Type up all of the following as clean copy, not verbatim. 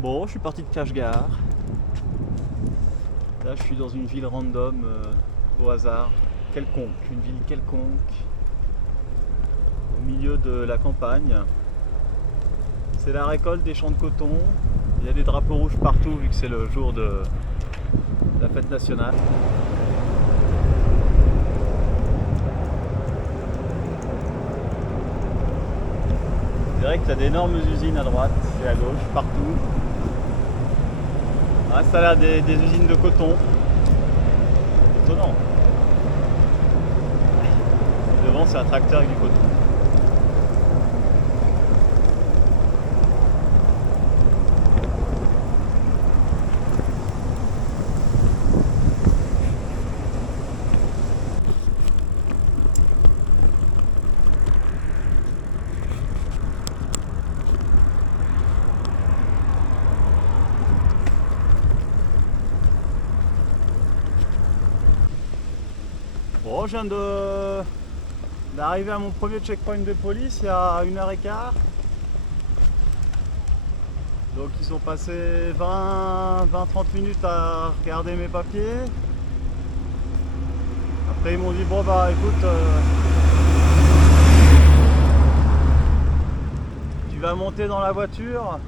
Bon, je suis parti de Kashgar. Là, je suis dans une ville random, au hasard, quelconque, une ville quelconque, au milieu de la campagne. C'est la récolte des champs de coton. Il y a des drapeaux rouges partout vu que c'est le jour de la fête nationale. C'est vrai qu'il y a d'énormes usines à droite et à gauche, partout. Ah, ça a l'air des usines de coton. Étonnant. Et devant, c'est un tracteur avec du coton. Bon, je viens d'arriver à mon premier checkpoint de police il y a 1h15. Donc ils ont passé 20-30 minutes à regarder mes papiers. Après ils m'ont dit bon bah écoute, tu vas monter dans la voiture,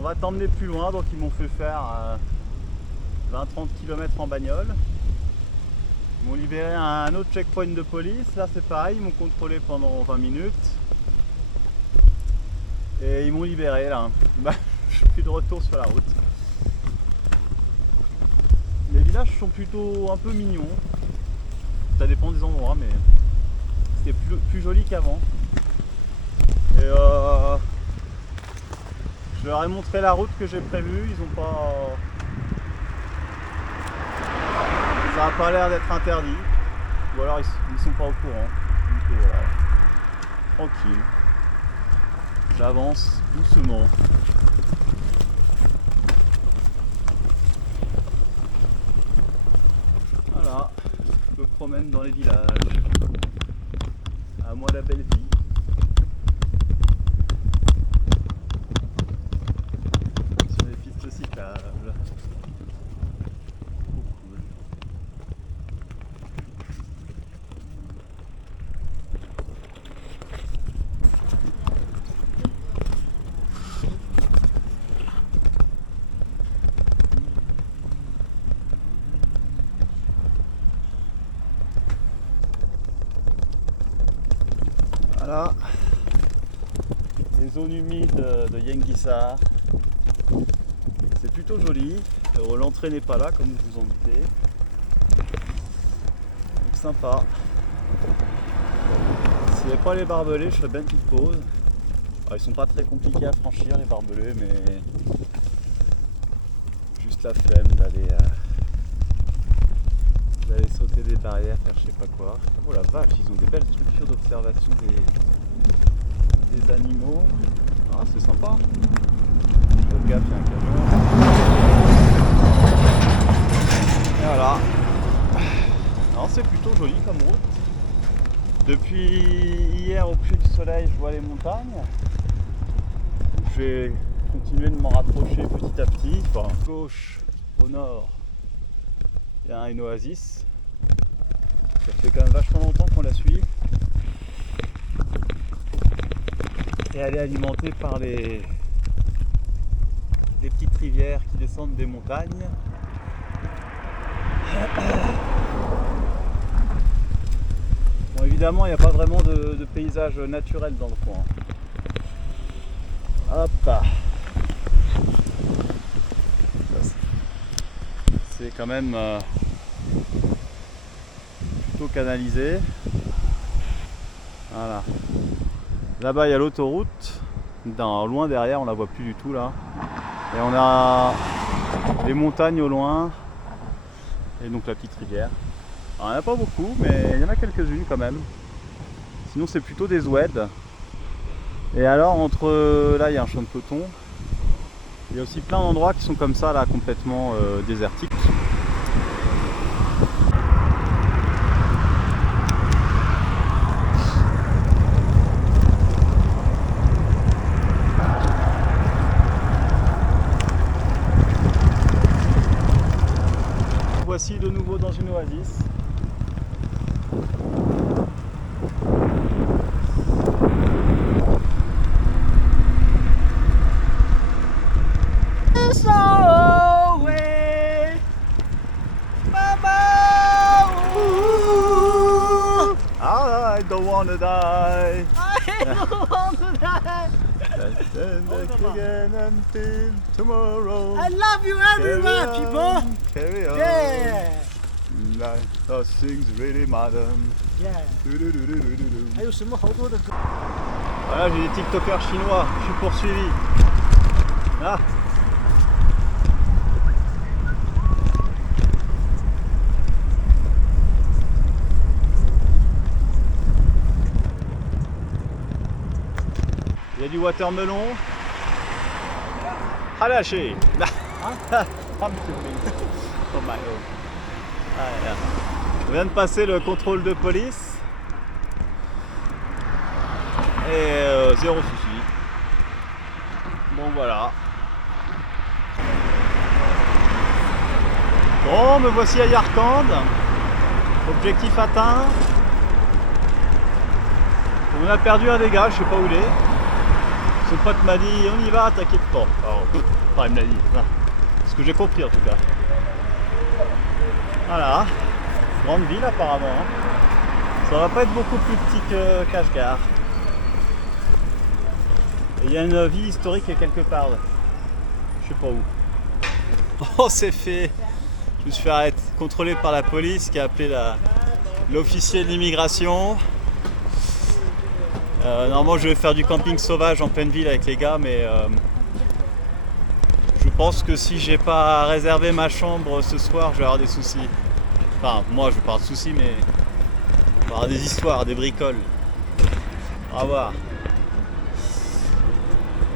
on va t'emmener plus loin. Donc ils m'ont fait faire 20-30 km en bagnole. Ils m'ont libéré à un autre checkpoint de police. Là c'est pareil, ils m'ont contrôlé pendant 20 minutes. Et ils m'ont libéré là. Je suis plus de retour sur la route. Les villages sont plutôt un peu mignons. Ça dépend des endroits, mais c'était plus joli qu'avant. Et je leur ai montré la route que j'ai prévue. Ils ont pas. Ça n'a pas l'air d'être interdit. Ou alors ils sont pas au courant. Donc voilà. Tranquille. J'avance doucement. Voilà, je me promène dans les villages. À moi la belle vie. Sur les pistes cyclables. Voilà, les zones humides de Yengisar. C'est plutôt joli. L'entrée n'est pas là, comme vous vous en doutez. Donc sympa. S'il n'y avait pas les barbelés, je ferais bien une petite pause. Alors, ils sont pas très compliqués à franchir, les barbelés, mais juste la flemme d'aller sauter des barrières, faire je sais pas quoi. Oh la vache, ils ont des belles structures d'observation des animaux. Ah, c'est sympa. Faites gaffe, il y a un camion. Et voilà. Non, c'est plutôt joli comme route. Depuis hier au coucher du soleil, je vois les montagnes. Je vais continuer de m'en rapprocher petit à petit. Enfin, à gauche, au nord, il y a une oasis. Ça fait quand même vachement longtemps qu'on la suit. Et elle est alimentée par les petites rivières qui descendent des montagnes. Bon, évidemment, il n'y a pas vraiment de paysage naturel dans le coin. Hop. C'est quand même plutôt canalisé. Voilà. Là-bas il y a l'autoroute. Loin derrière, on la voit plus du tout là. Et on a les montagnes au loin. Et donc la petite rivière. Alors, il n'y en a pas beaucoup, mais il y en a quelques-unes quand même. Sinon c'est plutôt des oueds. Et alors entre là il y a un champ de coton. Il y a aussi plein d'endroits qui sont comme ça là, complètement désertiques. l'oasis. I don't wanna die. I don't want to die. And again until tomorrow. I love you everywhere, people. Carry on. Yeah. Like nothing's really matter. Yeah. 还有什么好多的歌。 Voilà, j'ai des TikTokers chinois, je suis poursuivi. Ah. Il y a du watermelon. Ah lâché. Oh my God. Ah, yeah. On vient de passer le contrôle de police. Et zéro souci. Bon voilà. Bon, me voici à Yarkand. Objectif atteint. On a perdu un des gars, je sais pas où il est. Son pote m'a dit on y va, t'inquiète pas. Alors, enfin, il me l'a dit. Ce que j'ai compris en tout cas. Voilà. Grande ville apparemment. Ça va pas être beaucoup plus petit que Kashgar. Il y a une ville historique quelque part. Je sais pas où. Oh c'est fait. Je me suis fait contrôler par la police qui a appelé l'officier de l'immigration. Normalement je vais faire du camping sauvage en pleine ville avec les gars, mais je pense que si j'ai pas réservé ma chambre ce soir, je vais avoir des soucis. Enfin, moi je vais pas avoir de soucis, mais on va avoir des histoires, des bricoles. On va voir.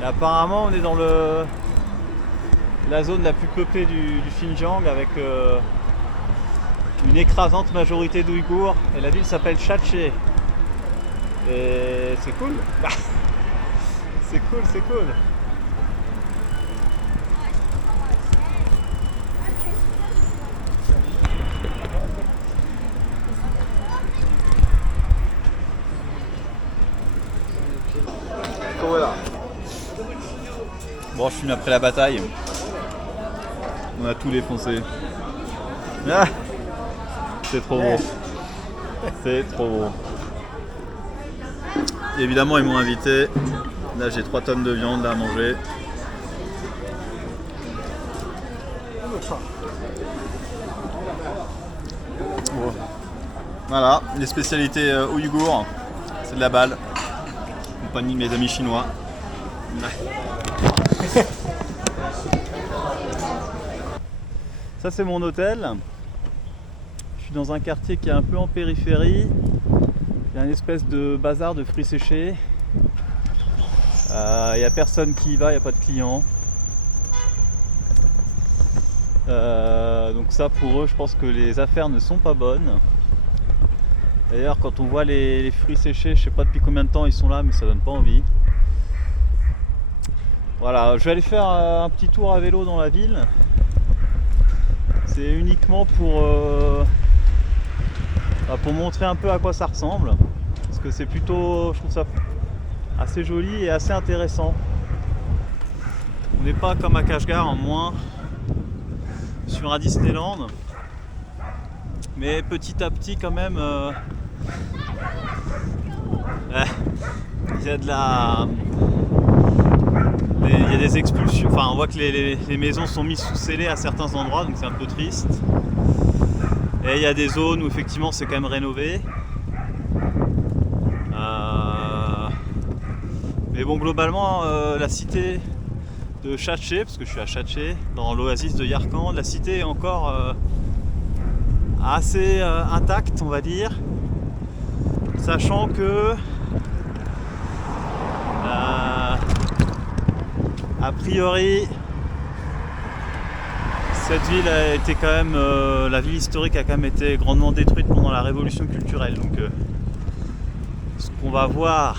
Et apparemment on est dans la zone la plus peuplée du Xinjiang avec une écrasante majorité d'Ouïghours, et la ville s'appelle Shaché. Et c'est cool. C'est cool, c'est cool. Voilà. Bon, je fume après la bataille. On a tout défoncé. Ah, c'est trop beau. C'est trop beau. Et évidemment, ils m'ont invité. Là, j'ai 3 tonnes de viande à manger. Oh. Voilà, les spécialités ouïghours. C'est de la balle. Compagnie de mes amis chinois. Ça, c'est mon hôtel. Je suis dans un quartier qui est un peu en périphérie. Il y a une espèce de bazar de fruits séchés. Il n'y a personne qui y va, il n'y a pas de clients. Donc ça, pour eux, je pense que les affaires ne sont pas bonnes. D'ailleurs, quand on voit les fruits séchés, je sais pas depuis combien de temps ils sont là, mais ça donne pas envie. Voilà, je vais aller faire un petit tour à vélo dans la ville. C'est uniquement pour montrer un peu à quoi ça ressemble. Parce que c'est plutôt, je trouve ça assez joli et assez intéressant. On n'est pas comme à Kashgar, en moins sur un Disneyland. Mais petit à petit quand même, il y a il y a des expulsions, enfin on voit que les maisons sont mises sous scellé à certains endroits, donc c'est un peu triste. Et il y a des zones où effectivement c'est quand même rénové. Mais bon, globalement, la cité de Shaché, parce que je suis à Shaché, dans l'oasis de Yarkand, la cité est encore assez intacte, on va dire, sachant que a priori cette ville a été quand même la ville historique a quand même été grandement détruite pendant la révolution culturelle, donc ce qu'on va voir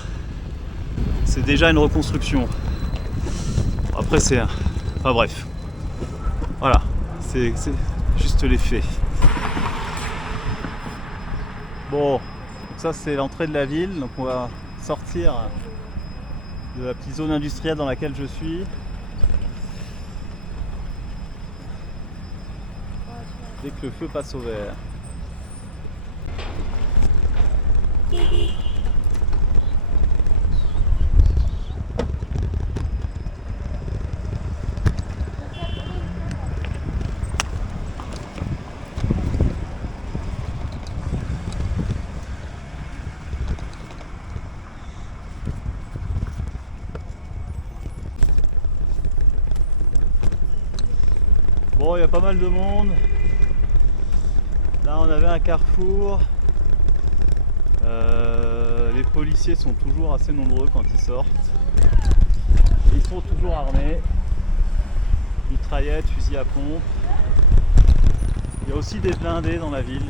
c'est déjà une reconstruction. Après c'est enfin bref, voilà, c'est juste les faits. Bon, donc ça c'est l'entrée de la ville, donc on va sortir de la petite zone industrielle dans laquelle je suis. Dès que le feu passe au vert. Bon, il y a pas mal de monde. Là, on avait un carrefour. Les policiers sont toujours assez nombreux quand ils sortent. Ils sont toujours armés. Mitraillettes, fusils à pompe. Il y a aussi des blindés dans la ville.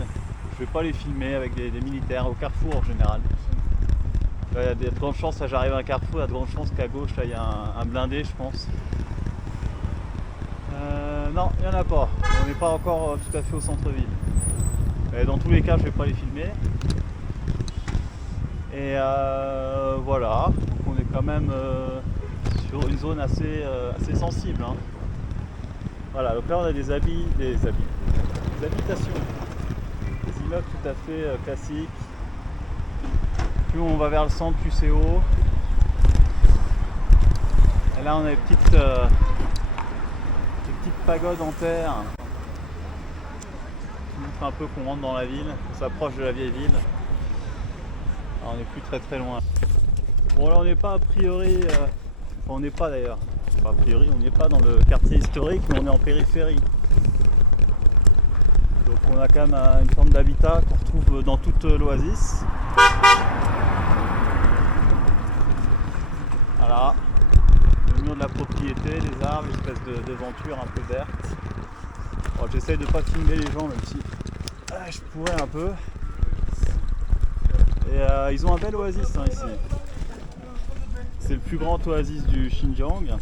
Je vais pas les filmer avec des militaires au carrefour en général. Là, il y a de grandes chances, là j'arrive à un carrefour, il y a de grandes chances qu'à gauche là il y a un blindé je pense. Non, il n'y en a pas. On n'est pas encore tout à fait au centre-ville. Dans tous les cas, je ne vais pas les filmer. Et voilà, donc on est quand même sur une zone assez sensible. Hein. Voilà, donc là on a des habitations, des immeubles tout à fait classiques. Plus on va vers le centre, plus c'est haut. Et là on a des petites pagodes en terre. Qui montre un peu qu'on rentre dans la ville, on s'approche de la vieille ville. Alors, on n'est plus très loin. Bon là on n'est pas a priori, enfin on n'est pas d'ailleurs, a priori on n'est pas dans le quartier historique mais on est en périphérie. Donc on a quand même une forme d'habitat qu'on retrouve dans toute l'Oasis. Voilà, le mur de la propriété, les arbres, une espèce de devanture un peu verte. Bon, j'essaie de ne pas filmer les gens même si je pourrais un peu. Et ils ont un bel oasis hein, ici. C'est le plus grand oasis du Xinjiang.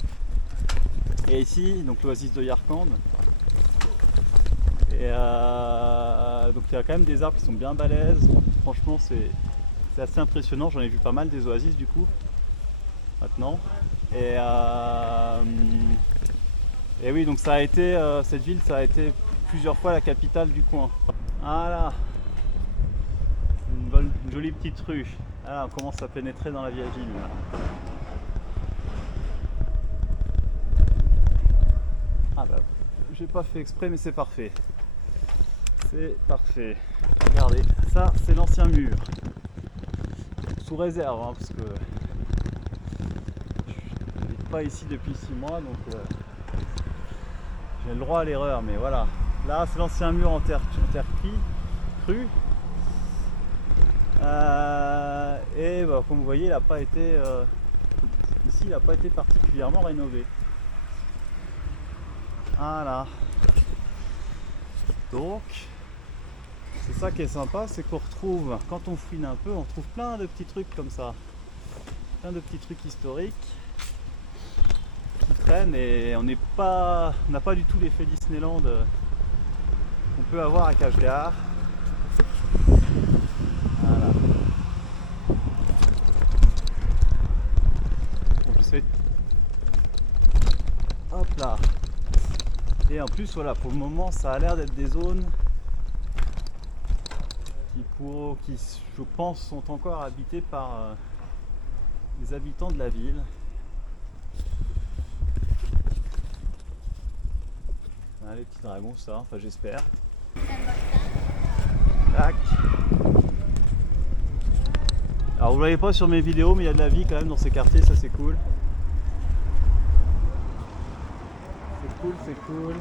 Et ici, donc l'oasis de Yarkand. Et donc il y a quand même des arbres qui sont bien balèzes. Franchement c'est assez impressionnant, j'en ai vu pas mal des oasis du coup maintenant. Et oui donc ça a été cette ville ça a été plusieurs fois la capitale du coin. Voilà. Une jolie petite rue. Ah, on commence à pénétrer dans la vieille ville. Là. Ah bah j'ai pas fait exprès mais c'est parfait. C'est parfait. Regardez, ça c'est l'ancien mur. Sous réserve, hein, parce que je n'habite pas ici depuis 6 mois, donc j'ai le droit à l'erreur, mais voilà. Là c'est l'ancien mur en terre crue. Et bah, comme vous voyez, il n'a pas été ici, il n'a pas été particulièrement rénové. Voilà. Donc c'est ça qui est sympa, c'est qu'on retrouve, quand on fouine un peu, on trouve plein de petits trucs comme ça. Plein de petits trucs historiques qui traînent et on n'a pas du tout l'effet Disneyland qu'on peut avoir à Kashgar. Voilà. Donc c'est... Hop là. Et en plus voilà, pour le moment ça a l'air d'être des zones qui je pense sont encore habitées par les habitants de la ville. Ah, les petits dragons ça, enfin j'espère. Tac. Alors vous ne voyez pas sur mes vidéos mais il y a de la vie quand même dans ces quartiers, ça c'est cool. C'est cool.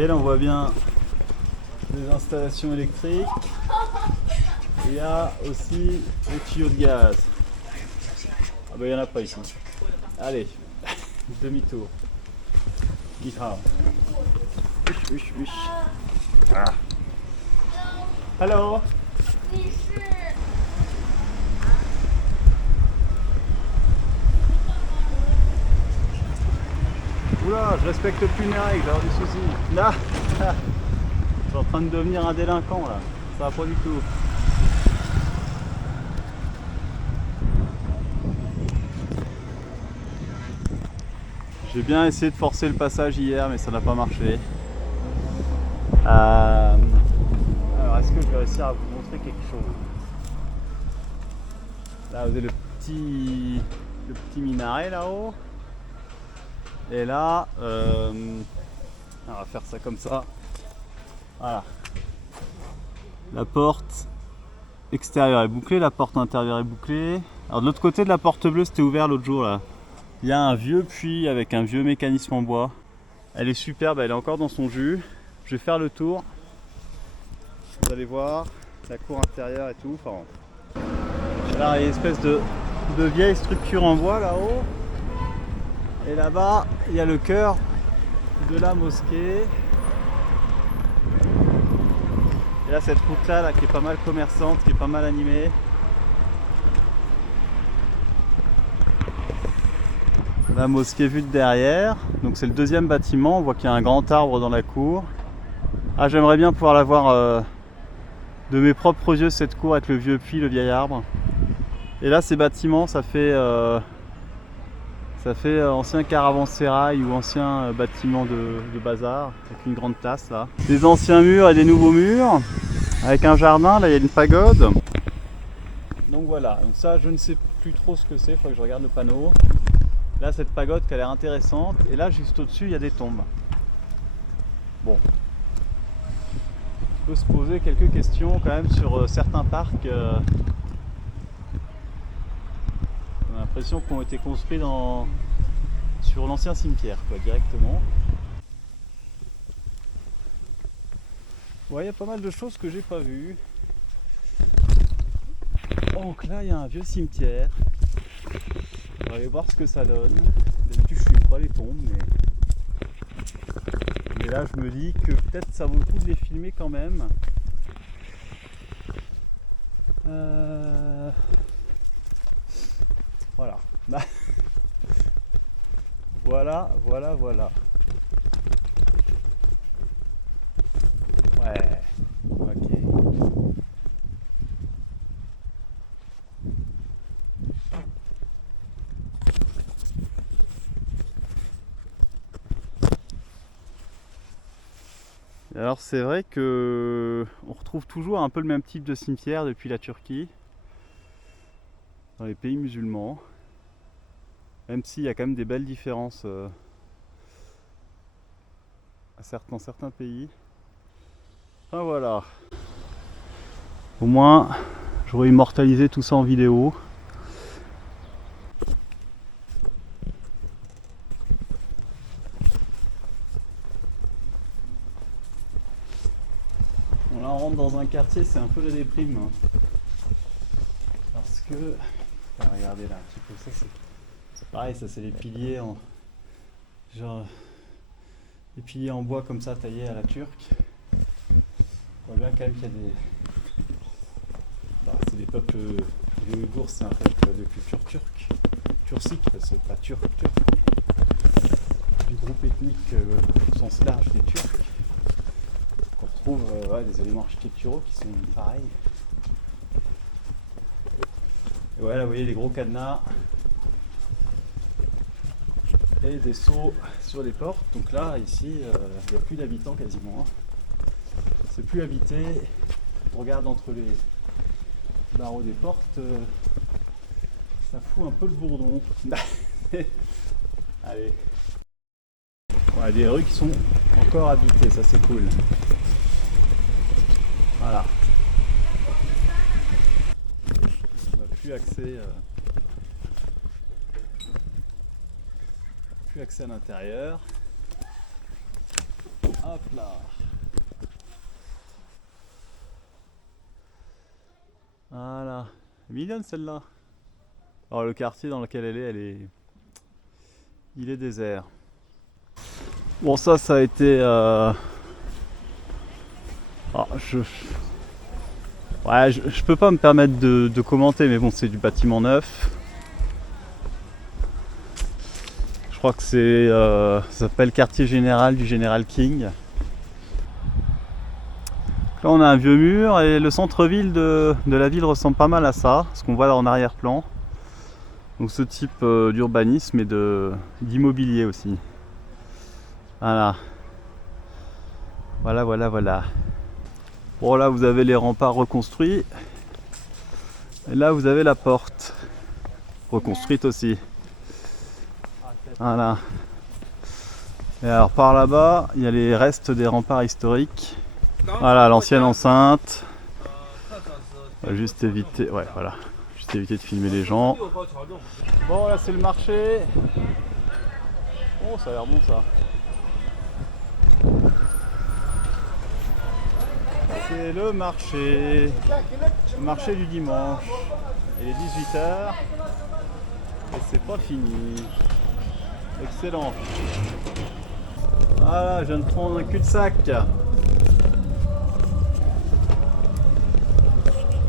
Et là on voit bien des installations électriques. Il y a aussi les tuyaux de gaz. Ah bah il n'y en a pas ici. Allez, demi-tour. Githao. Wish. Ah. Hello. Oula, je respecte plus mes règles, j'ai du souci. Là, je suis en train de devenir un délinquant là. Ça va pas du tout. J'ai bien essayé de forcer le passage hier, mais ça n'a pas marché. Alors, est-ce que je vais réussir à vous montrer quelque chose? Là, vous avez le petit minaret là-haut. Et là, on va faire ça comme ça. Voilà. La porte extérieure est bouclée, la porte intérieure est bouclée. Alors de l'autre côté de la porte bleue, c'était ouvert l'autre jour là. Il y a un vieux puits avec un vieux mécanisme en bois. Elle est superbe, elle est encore dans son jus. Je vais faire le tour. Vous allez voir la cour intérieure et tout. Enfin, là, il y a une espèce de vieille structure en bois là-haut. Et là-bas, il y a le cœur de la mosquée. Et là, cette route-là là, qui est pas mal commerçante, qui est pas mal animée. La mosquée vue de derrière. Donc c'est le deuxième bâtiment. On voit qu'il y a un grand arbre dans la cour. Ah, j'aimerais bien pouvoir la voir de mes propres yeux, cette cour avec le vieux puits, le vieil arbre. Et là, ces bâtiments, ça fait ancien caravansérail ou ancien bâtiment de bazar avec une grande place là. Des anciens murs et des nouveaux murs avec un jardin, là il y a une pagode. Donc voilà, donc ça je ne sais plus trop ce que c'est, il faut que je regarde le panneau. Là cette pagode qui a l'air intéressante et là juste au-dessus il y a des tombes. Bon. On peut se poser quelques questions quand même sur certains parcs. On a l'impression qu'ils ont été construits sur l'ancien cimetière, quoi, directement. Ouais, il y a pas mal de choses que j'ai pas vues. Donc là, il y a un vieux cimetière. On va aller voir ce que ça donne. D'habitude, je filme pas les tombes, mais là, je me dis que peut-être ça vaut le coup de les filmer quand même. Voilà. Voilà. Ouais, ok. Alors c'est vrai que on retrouve toujours un peu le même type de cimetière depuis la Turquie, dans les pays musulmans. Même s'il y a quand même des belles différences dans certains pays. Ah voilà. Au moins, j'aurais immortalisé tout ça en vidéo. Bon, là on rentre dans un quartier, c'est un peu la déprime. Parce que... Enfin, regardez là, un petit peu ça, c'est pareil, ça c'est les piliers en... Genre... Des piliers en bois comme ça taillés à la turque. On voit bien quand même qu'il y a des... Bah, c'est des peuples... Les Ouïghours, c'est un peuple de culture turque. Turcique, parce que pas turc. Du groupe ethnique au sens large des Turcs. On retrouve des éléments architecturaux qui sont pareils. Et ouais, là vous voyez les gros cadenas. Et des sceaux sur les portes. Donc là, ici, il n'y a plus d'habitants quasiment. C'est plus habité. On regarde entre les barreaux des portes. Ça fout un peu le bourdon. Allez. Ouais, des rues qui sont encore habitées, ça c'est cool. Voilà. On n'a plus accès à l'intérieur. Hop là. Voilà. Mignonne celle-là. Alors le quartier dans lequel il est désert. Bon ça a été... Ouais, je peux pas me permettre de commenter, mais bon, c'est du bâtiment neuf. Je crois que ça s'appelle quartier général du Général King. Là on a un vieux mur et le centre-ville de la ville ressemble pas mal à ça, ce qu'on voit en arrière-plan. Donc ce type d'urbanisme et d'immobilier aussi. Voilà. Voilà. Bon là vous avez les remparts reconstruits. Et là vous avez la porte. Reconstruite aussi. Voilà. Et alors par là-bas, il y a les restes des remparts historiques. Voilà l'ancienne enceinte. On va juste éviter. Ouais voilà. Juste éviter de filmer les gens. Bon là c'est le marché. Oh ça a l'air bon ça. C'est le marché du dimanche. Il est 18h et c'est pas fini. Excellent. Voilà, je viens de prendre un cul-de-sac.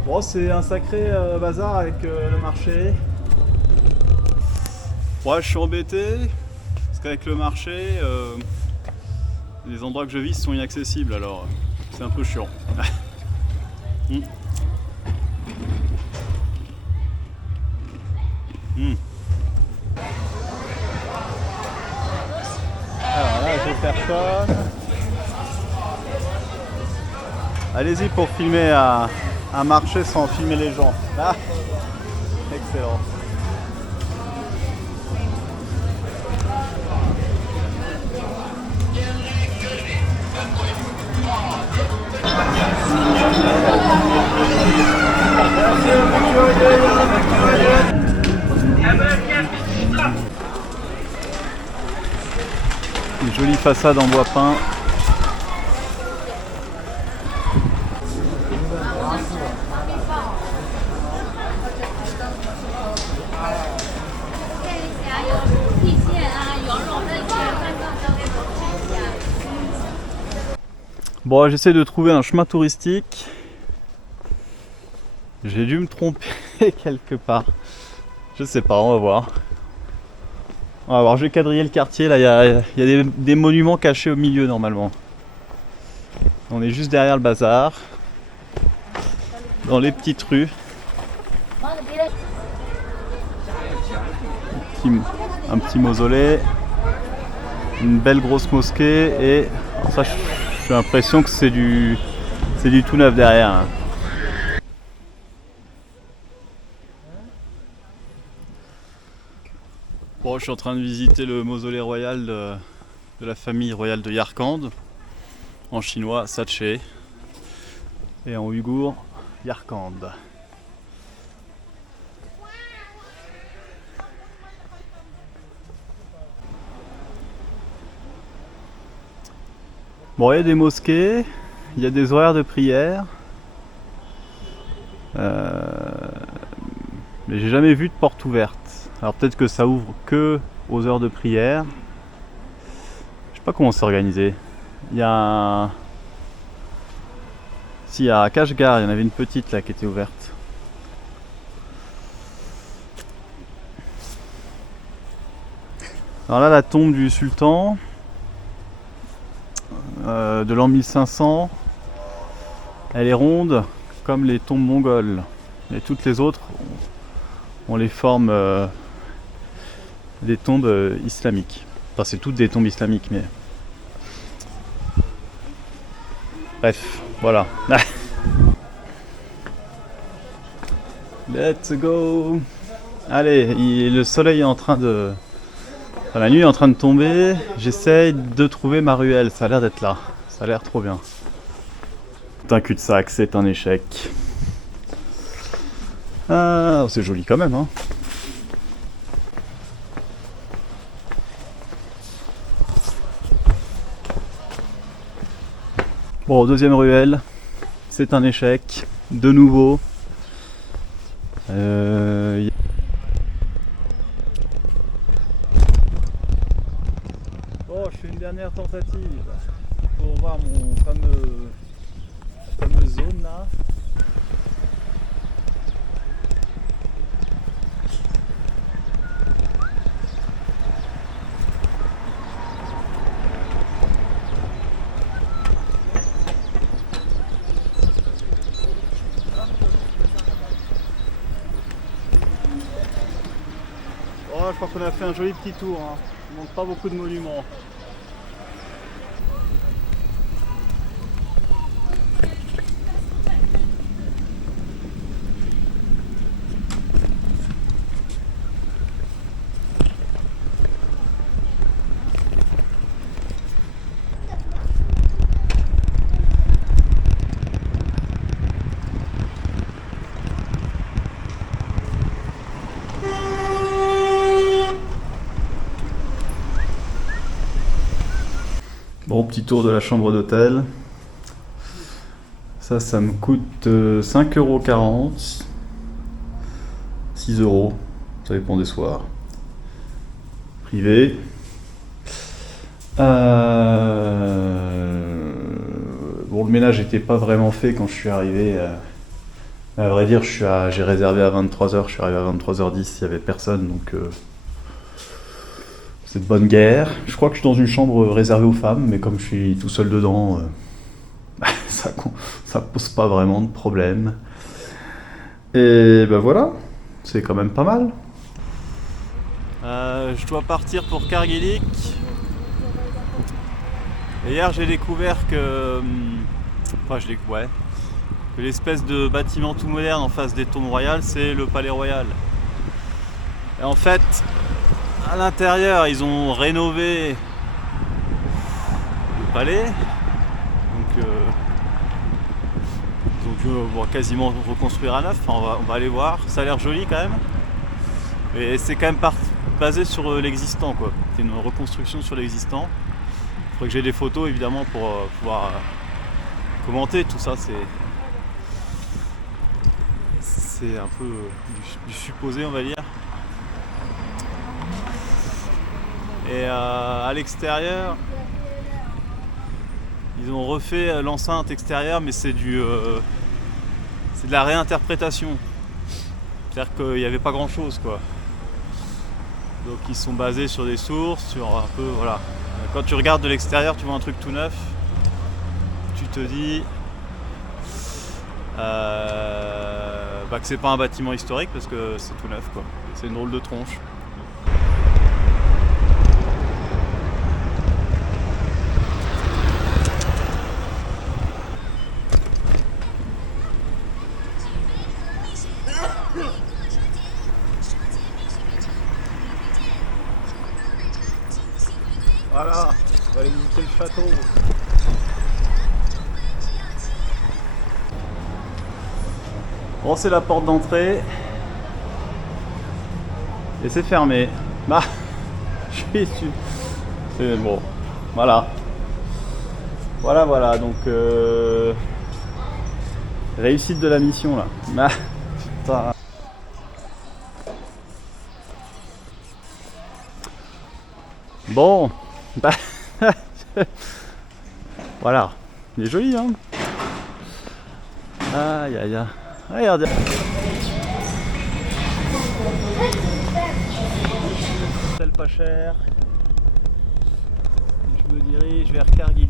Bon, c'est un sacré bazar avec le marché. Ouais, je suis embêté parce qu'avec le marché, les endroits que je vise sont inaccessibles alors. C'est un peu chiant. Alors là, j'ai personne. Allez-y pour filmer un marché sans filmer les gens. Ah, excellent. Une jolie façade en bois peint. Bon, j'essaie de trouver un chemin touristique. J'ai dû me tromper quelque part. Je sais pas, on va voir. On va voir, je vais quadriller le quartier. Là, il y a des monuments cachés au milieu normalement. On est juste derrière le bazar. Dans les petites rues. Un petit mausolée. Une belle grosse mosquée. Et ça, j'ai l'impression que c'est du tout neuf derrière. Hein. Bon, je suis en train de visiter le mausolée royal de la famille royale de Yarkand. En chinois, Saché. Et en ouïghour, Yarkand. Bon, il y a des mosquées, il y a des horaires de prière. Mais j'ai jamais vu de porte ouverte. Alors peut-être que ça ouvre que aux heures de prière. Je sais pas comment c'est organisé. Il y a Si, à Kashgar, il y en avait une petite là qui était ouverte. Alors là, la tombe du sultan de l'an 1500, elle est ronde comme les tombes mongoles. Et toutes les autres ont les formes des tombes islamiques. Enfin, c'est toutes des tombes islamiques, mais... Bref, voilà. Let's go. Allez, le soleil est en train de... Enfin, la nuit est en train de tomber. J'essaye de trouver ma ruelle. Ça a l'air d'être là. Ça a l'air trop bien. C'est un cul-de-sac, c'est un échec. Ah, c'est joli quand même, hein. Bon, deuxième ruelle, c'est un échec, de nouveau. Bon, je fais une dernière tentative pour voir mon fameuse zone là. Oh, je crois qu'on a fait un joli petit tour, hein. Il manque pas beaucoup de monuments. Bon, petit tour de la chambre d'hôtel. Ça me coûte 5,40 €. 6 €, ça dépend des soirs. Privé. Bon, le ménage n'était pas vraiment fait quand je suis arrivé. À vrai dire, j'ai réservé à 23 h, je suis arrivé à 23h10, il n'y avait personne, donc c'est de bonne guerre. Je crois que je suis dans une chambre réservée aux femmes, mais comme je suis tout seul dedans, ça pose pas vraiment de problème. Et ben voilà, c'est quand même pas mal. Je dois partir pour Kharkiv. Et hier j'ai découvert que l'espèce de bâtiment tout moderne en face des tombes royales, c'est le palais royal. Et en fait, à l'intérieur, ils ont rénové le palais. Donc ils ont dû quasiment reconstruire à neuf. Enfin, on va aller voir. Ça a l'air joli quand même. Et c'est quand même basé sur l'existant, quoi. C'est une reconstruction sur l'existant. Il faudrait que j'ai des photos évidemment pour pouvoir commenter tout ça. C'est un peu du supposé, on va dire. Et à l'extérieur, ils ont refait l'enceinte extérieure, mais c'est de la réinterprétation. C'est-à-dire qu'il n'y avait pas grand-chose, quoi. Donc ils sont basés sur des sources, sur un peu, voilà. Quand tu regardes de l'extérieur, tu vois un truc tout neuf, tu te dis que c'est pas un bâtiment historique parce que c'est tout neuf, quoi. C'est une drôle de tronche. Voilà, on va aller visiter le château. Bon, c'est la porte d'entrée. Et c'est fermé. Bah, je suis... C'est bon, voilà. Voilà, donc... réussite de la mission, là. Bah, putain. Bon, bah... voilà. Il est joli, hein. Aïe, aïe, aïe. Regardez. Hôtel pas cher. Je me dirige vers Kharkiv.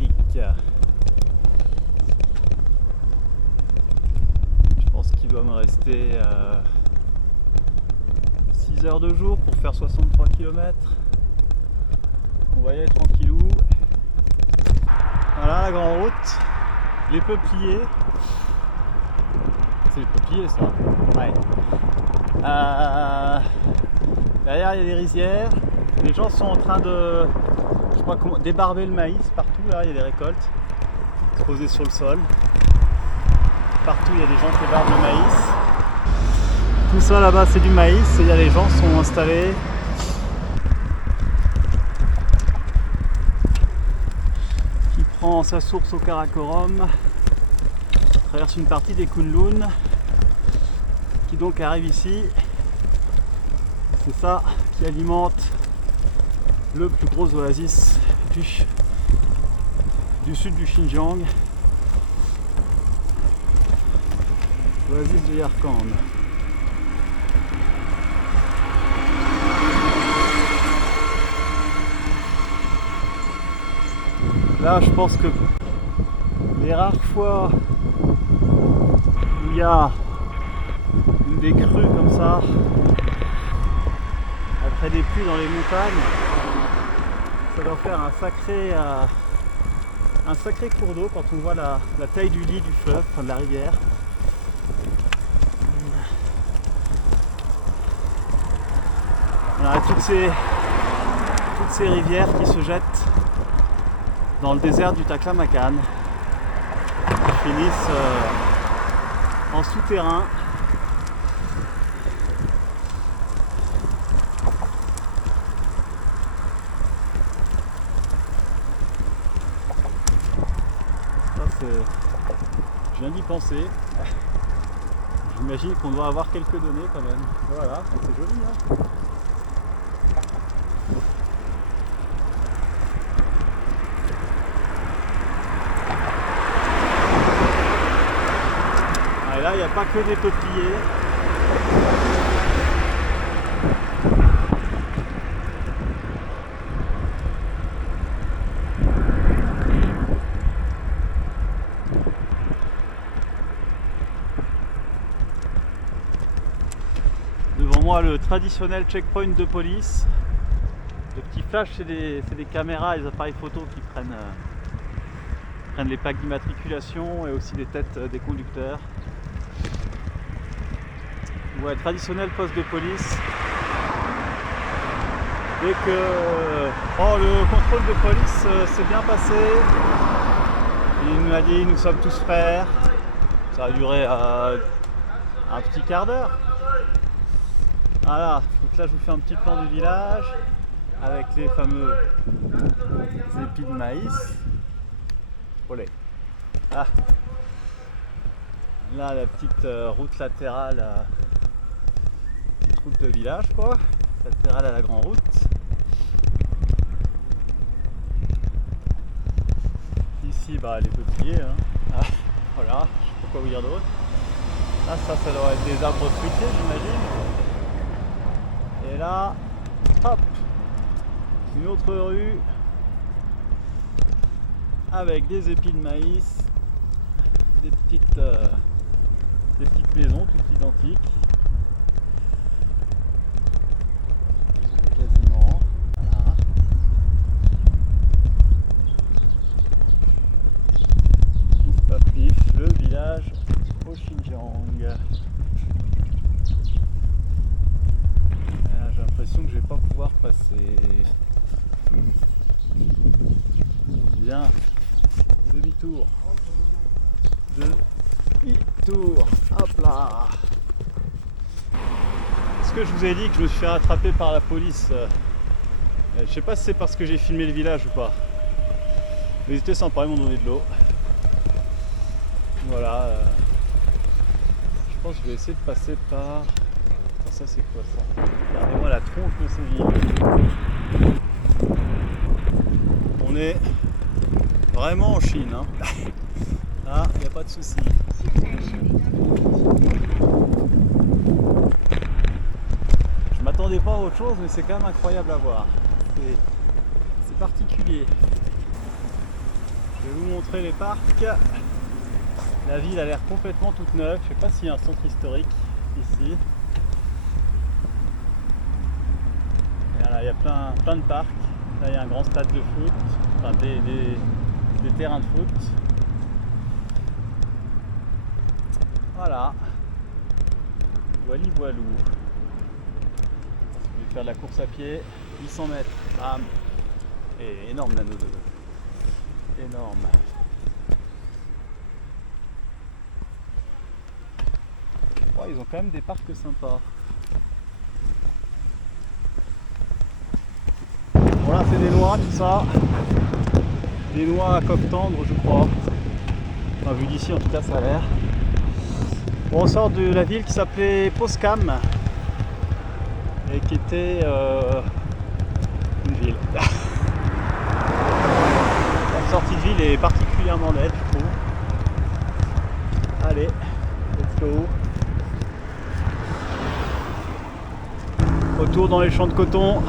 Je pense qu'il doit me rester 6 heures de jour pour faire 63 km. On va y aller tranquillou. Voilà la grande route. Les peupliers. C'est les peupliers, ça. Ouais. Derrière, il y a des rizières. Les gens sont en train de, débarber le maïs partout. Là, il y a des récoltes exposées sur le sol. Partout, il y a des gens qui débarbent le maïs. Tout ça là-bas, c'est du maïs. Et les gens sont installés. prend sa source au Karakorum, traverse une partie des Kunlun, qui donc arrive ici. C'est ça qui alimente le plus gros oasis du sud du Xinjiang, l'oasis de Yarkand. Là, je pense que les rares fois où il y a des crues comme ça, après des pluies dans les montagnes, ça doit faire un sacré cours d'eau quand on voit la taille du lit du fleuve, enfin de la rivière. On a toutes ces rivières qui se jettent dans le désert du Taklamakan, qui finissent en souterrain. Je viens d'y penser. J'imagine qu'on doit avoir quelques données quand même. Voilà, c'est joli, hein. Et là, il n'y a pas que des peupliers. Devant moi, le traditionnel checkpoint de police. Le petit flash, c'est des caméras et des appareils photo qui prennent les plaques d'immatriculation et aussi les têtes des conducteurs. Ouais, traditionnel poste de police. Dès que le contrôle de police s'est bien passé, il nous a dit nous sommes tous frères. Ça a duré un petit quart d'heure. Voilà, donc là je vous fais un petit plan du village avec les fameux épis de maïs. Olé. Ah. Là la petite route latérale, petite route de village quoi, latérale à la grande route. Ici les peupliers, hein. Ah, voilà, je sais pas quoi vous dire d'autre. Là ça doit être des arbres fruitiers j'imagine. Et là, hop, une autre rue avec des épis de maïs, des petites maisons toutes identiques. Quasiment. Voilà. Ouf, pas pif, le village au Xinjiang. J'ai l'impression que je vais pas pouvoir passer. Bien. Demi-tour. Demi-tour. Hop là. Est-ce que je vous ai dit que je me suis fait rattraper par la police? Je sais pas si c'est parce que j'ai filmé le village ou pas. Mais ils étaient sympas, ils m'ont donné de l'eau. Voilà. Je pense que je vais essayer de passer par... Ça c'est quoi ça? Regardez-moi la tronche de ces villes. On est vraiment en Chine, hein. Là, il n'y a pas de souci. Je m'attendais pas à autre chose, mais c'est quand même incroyable à voir. C'est particulier. Je vais vous montrer les parcs. La ville a l'air complètement toute neuve. Je sais pas s'il y a un centre historique ici. Il y a plein de parcs. Là, il y a un grand stade de foot, enfin des terrains de foot. Voilà. Voili voilou. Je vais faire de la course à pied, 800 mètres. Bam. Et énorme l'anneau de... Énorme. Oh, ils ont quand même des parcs sympas. Voilà, c'est des lois, tout ça. des noix à coque tendre, je crois. Enfin, vu d'ici, en tout cas, ça a l'air. Bon, on sort de la ville qui s'appelait Poskam et qui était une ville. La sortie de ville est particulièrement nette, je trouve. Allez, let's go. Retour dans les champs de coton.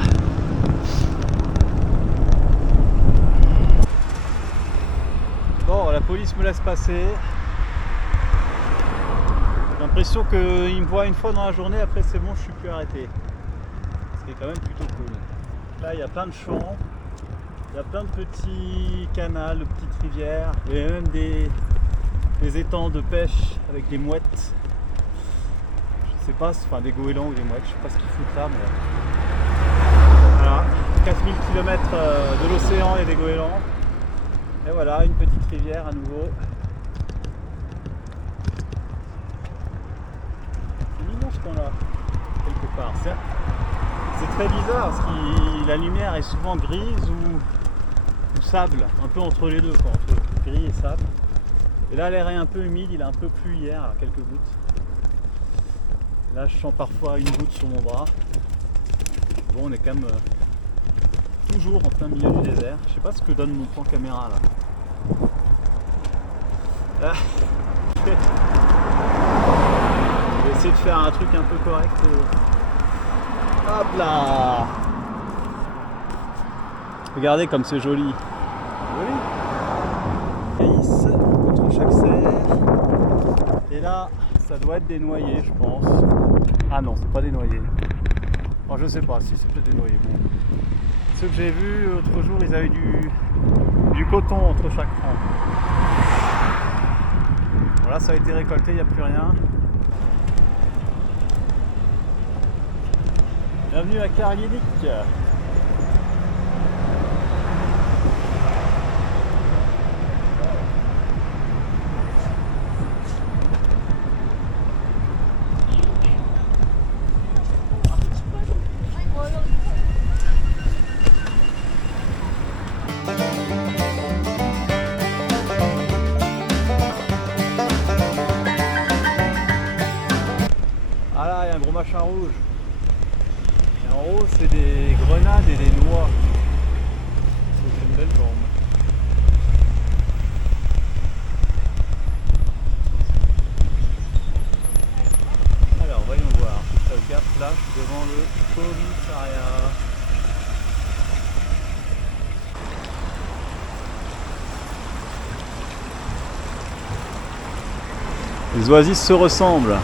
Bon, la police me laisse passer. J'ai l'impression qu'ils me voient une fois dans la journée, après c'est bon, je suis plus arrêté. Ce qui est quand même plutôt cool. Là, il y a plein de champs, il y a plein de petits canals, de petites rivières, il y a même des étangs de pêche avec des mouettes. Je sais pas, enfin des goélands ou des mouettes, je sais pas ce qu'ils foutent là, mais voilà, 4000 km de l'océan et des goélands. Et voilà, une petite rivière à nouveau. C'est mignon ce coin là, quelque part. C'est très bizarre parce que la lumière est souvent grise ou sable, un peu entre les deux, quoi, entre gris et sable. Et là l'air est un peu humide, il a un peu plu hier, quelques gouttes. Là je sens parfois une goutte sur mon bras. Bon, on est quand même toujours en plein milieu du désert. Je sais pas ce que donne mon plan caméra là. Je vais essayer de faire un truc un peu correct. Hop là! Regardez comme c'est joli. Joli. Caïs contre chaque serre. Et là, ça doit être des noyers, je pense. Ah non, c'est pas des noyers. Bon, je sais pas, si c'est peut-être des noyers. Bon. Ceux que j'ai vus l'autre jour, ils avaient du coton entre chaque rang. Voilà, ça a été récolté, il n'y a plus rien. Bienvenue à Karagélik. Ah là, il y a un gros machin rouge. Et en haut, c'est des grenades et des noix. C'est une belle jambe. Alors, voyons voir. Ça gap là, je suis devant le commissariat. Les oasis se ressemblent.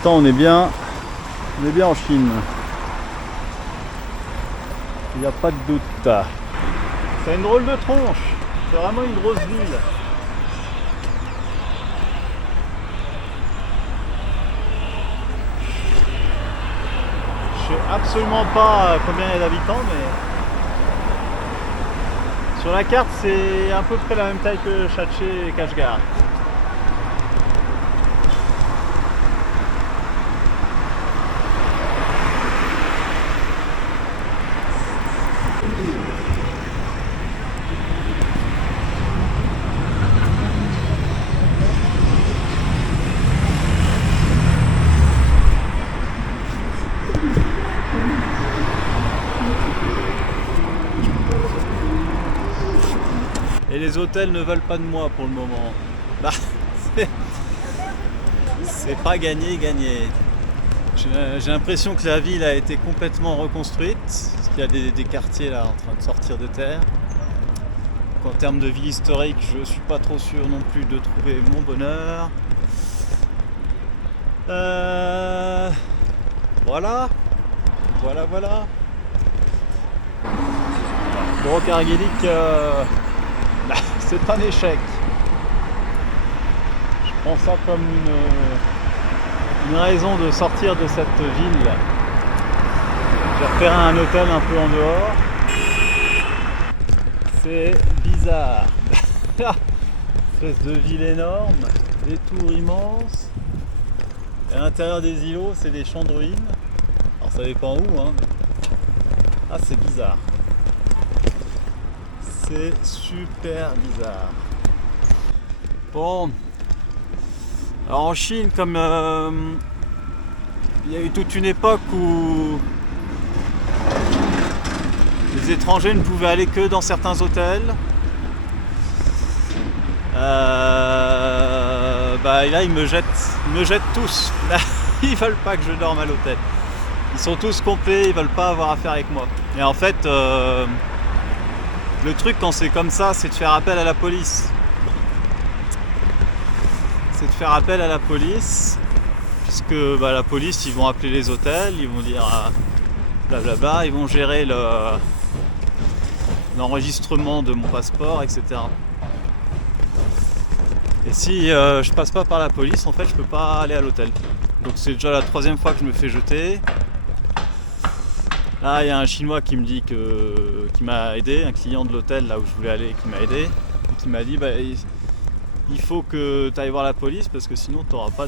Attends, on est bien en Chine. Il n'y a pas de doute. C'est une drôle de tronche. C'est vraiment une grosse ville. Je sais absolument pas combien il y a d'habitants, mais sur la carte c'est à peu près la même taille que Shaché et Kashgar. Et les hôtels ne veulent pas de moi pour le moment. Bah, c'est pas gagné. J'ai l'impression que la ville a été complètement reconstruite, parce qu'il y a des quartiers là en train de sortir de terre. En termes de ville historique, je suis pas trop sûr non plus de trouver mon bonheur. Voilà. Bon, Karagélik, c'est un échec. Je prends ça comme une raison de sortir de cette ville. J'ai repéré un hôtel un peu en dehors. C'est bizarre. Espèce de ville énorme, des tours immenses. Et à l'intérieur des îlots, c'est des champs de ruines. Alors ça dépend où, hein. Ah, c'est bizarre. C'est super bizarre. Bon. Alors en Chine, comme il y a eu toute une époque où les étrangers ne pouvaient aller que dans certains hôtels. Là ils me jettent tous. Ils veulent pas que je dorme à l'hôtel. Ils sont tous complets, ils veulent pas avoir affaire avec moi. Et en fait, le truc quand c'est comme ça, c'est de faire appel à la police. C'est de faire appel à la police, puisque la police, ils vont appeler les hôtels, ils vont dire blablabla, ils vont gérer l'enregistrement de mon passeport, etc. Et si je passe pas par la police, en fait, je peux pas aller à l'hôtel. Donc c'est déjà la 3e fois que je me fais jeter. Là, il y a un Chinois qui me dit qui m'a aidé, un client de l'hôtel là où je voulais aller, qui m'a aidé, et qui m'a dit il faut que tu ailles voir la police parce que sinon tu n'auras pas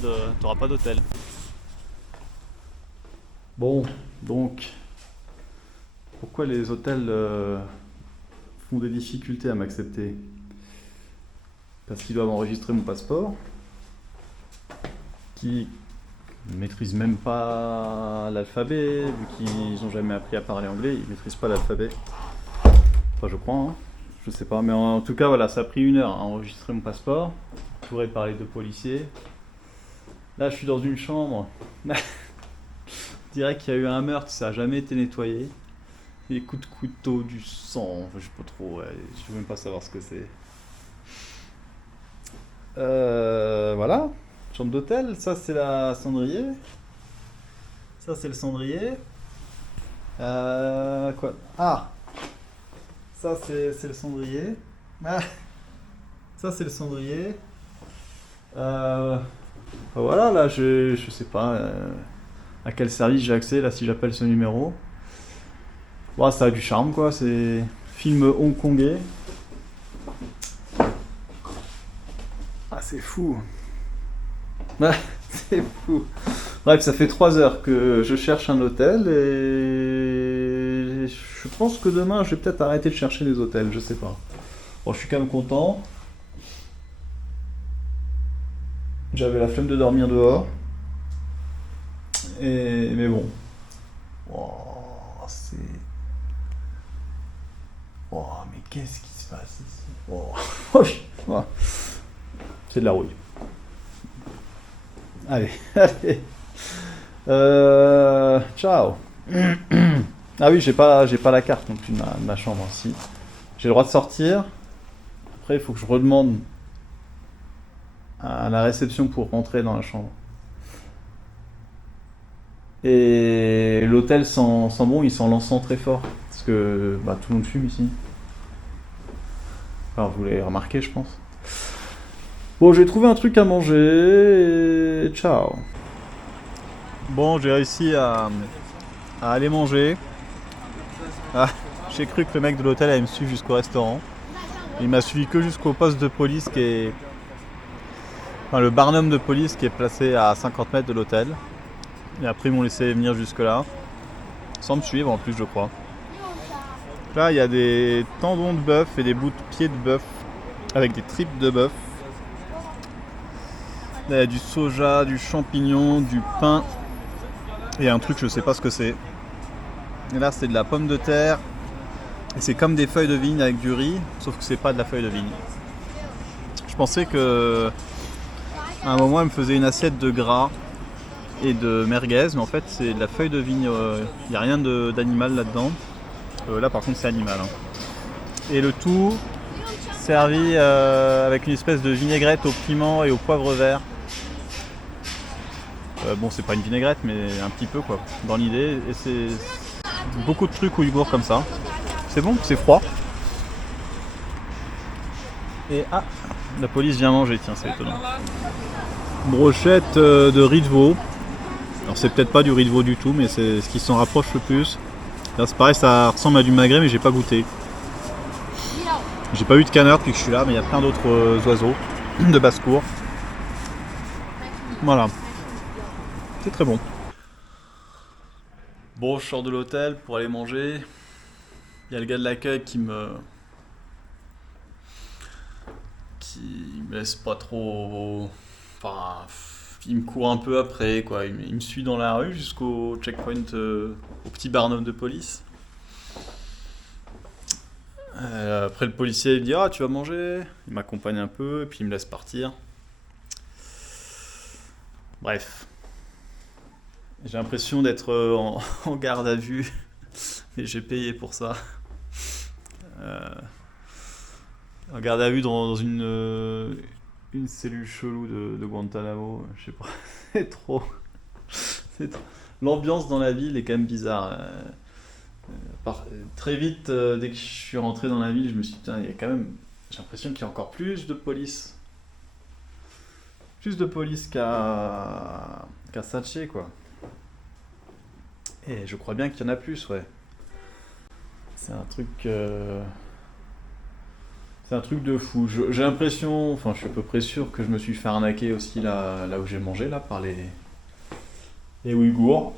d'hôtel. Bon, donc pourquoi les hôtels font des difficultés à m'accepter? Parce qu'ils doivent enregistrer mon passeport, qui ne maîtrisent même pas l'alphabet, vu qu'ils n'ont jamais appris à parler anglais, ils ne maîtrisent pas l'alphabet. Enfin, je crois, hein. Je sais pas, mais en tout cas, voilà, ça a pris 1 heure à enregistrer mon passeport. Je pourrais parler de policiers. Là, je suis dans une chambre. Je dirais qu'il y a eu un meurtre, ça n'a jamais été nettoyé. Des coups de couteau, du sang, enfin, je sais pas trop, je veux même pas savoir ce que c'est. Voilà. Chambre d'hôtel, ça c'est la cendrier. Ça c'est le cendrier. Quoi? Ah! Ça c'est le cendrier. Ah. Ça c'est le cendrier. Voilà, là je sais pas à quel service j'ai accès là si j'appelle ce numéro. Bon, ça a du charme quoi, c'est film hongkongais. Ah c'est fou. C'est fou. Bref, ça fait 3 heures que je cherche un hôtel et je pense que demain je vais peut-être arrêter de chercher des hôtels, je sais pas. Bon, je suis quand même content. J'avais la flemme de dormir dehors. Mais bon. Oh, c'est... Oh, mais qu'est-ce qui se passe ici? Oh. C'est de la rouille. Allez, allez. Ciao. Ah oui, j'ai pas la carte non plus de ma chambre aussi. J'ai le droit de sortir. Après, il faut que je redemande à la réception pour rentrer dans la chambre. Et l'hôtel sent bon, il sent l'encens très fort. Parce que tout le monde fume ici. Enfin, vous l'avez remarqué, je pense. Bon, j'ai trouvé un truc à manger et ciao. Bon, j'ai réussi à aller manger. Ah, j'ai cru que le mec de l'hôtel allait me suivre jusqu'au restaurant. Il m'a suivi que jusqu'au poste de police qui est... Enfin, le barnum de police qui est placé à 50 mètres de l'hôtel. Et après, ils m'ont laissé venir jusque là. Sans me suivre en plus, je crois. Là, il y a des tendons de bœuf et des bouts de pieds de bœuf avec des tripes de bœuf. Là, il y a du soja, du champignon, du pain et un truc, je sais pas ce que c'est. Et là, c'est de la pomme de terre. Et c'est comme des feuilles de vigne avec du riz, sauf que c'est pas de la feuille de vigne. Je pensais que à un moment, elle me faisait une assiette de gras et de merguez, mais en fait, c'est de la feuille de vigne. Il n'y a rien d'animal là-dedans. Là, par contre, c'est animal. Hein. Et le tout servi avec une espèce de vinaigrette au piment et au poivre vert. Bon, c'est pas une vinaigrette, mais un petit peu quoi, dans l'idée. Et c'est beaucoup de trucs ouïghours comme ça. C'est bon, c'est froid. Et la police vient manger, tiens, c'est étonnant. Brochette de riz de veau. Alors, c'est peut-être pas du riz de veau du tout, mais c'est ce qui s'en rapproche le plus. Là, c'est pareil, ça ressemble à du magret, mais j'ai pas goûté. J'ai pas eu de canard depuis que je suis là, mais il y a plein d'autres oiseaux de basse-cour. Voilà. C'est très bon. Bon, je sors de l'hôtel pour aller manger. Il y a le gars de l'accueil qui me me laisse pas trop. Enfin, il me court un peu après, quoi. Il me suit dans la rue jusqu'au checkpoint, au petit barnum de police. Après, le policier il me dit ah, tu vas manger? Il m'accompagne un peu et puis il me laisse partir. Bref. J'ai l'impression d'être en garde à vue, mais j'ai payé pour ça. En garde à vue dans une cellule chelou de Guantanamo, je sais pas, c'est trop. L'ambiance dans la ville est quand même bizarre. Très vite, dès que je suis rentré dans la ville, je me suis dit, putain, il y a quand même. J'ai l'impression qu'il y a encore plus de police. Plus de police qu'à Satché, quoi. Et je crois bien qu'il y en a plus, ouais. C'est un truc. C'est un truc de fou. J'ai l'impression, enfin, je suis à peu près sûr que je me suis fait arnaquer aussi là où j'ai mangé, là, par les Ouïghours.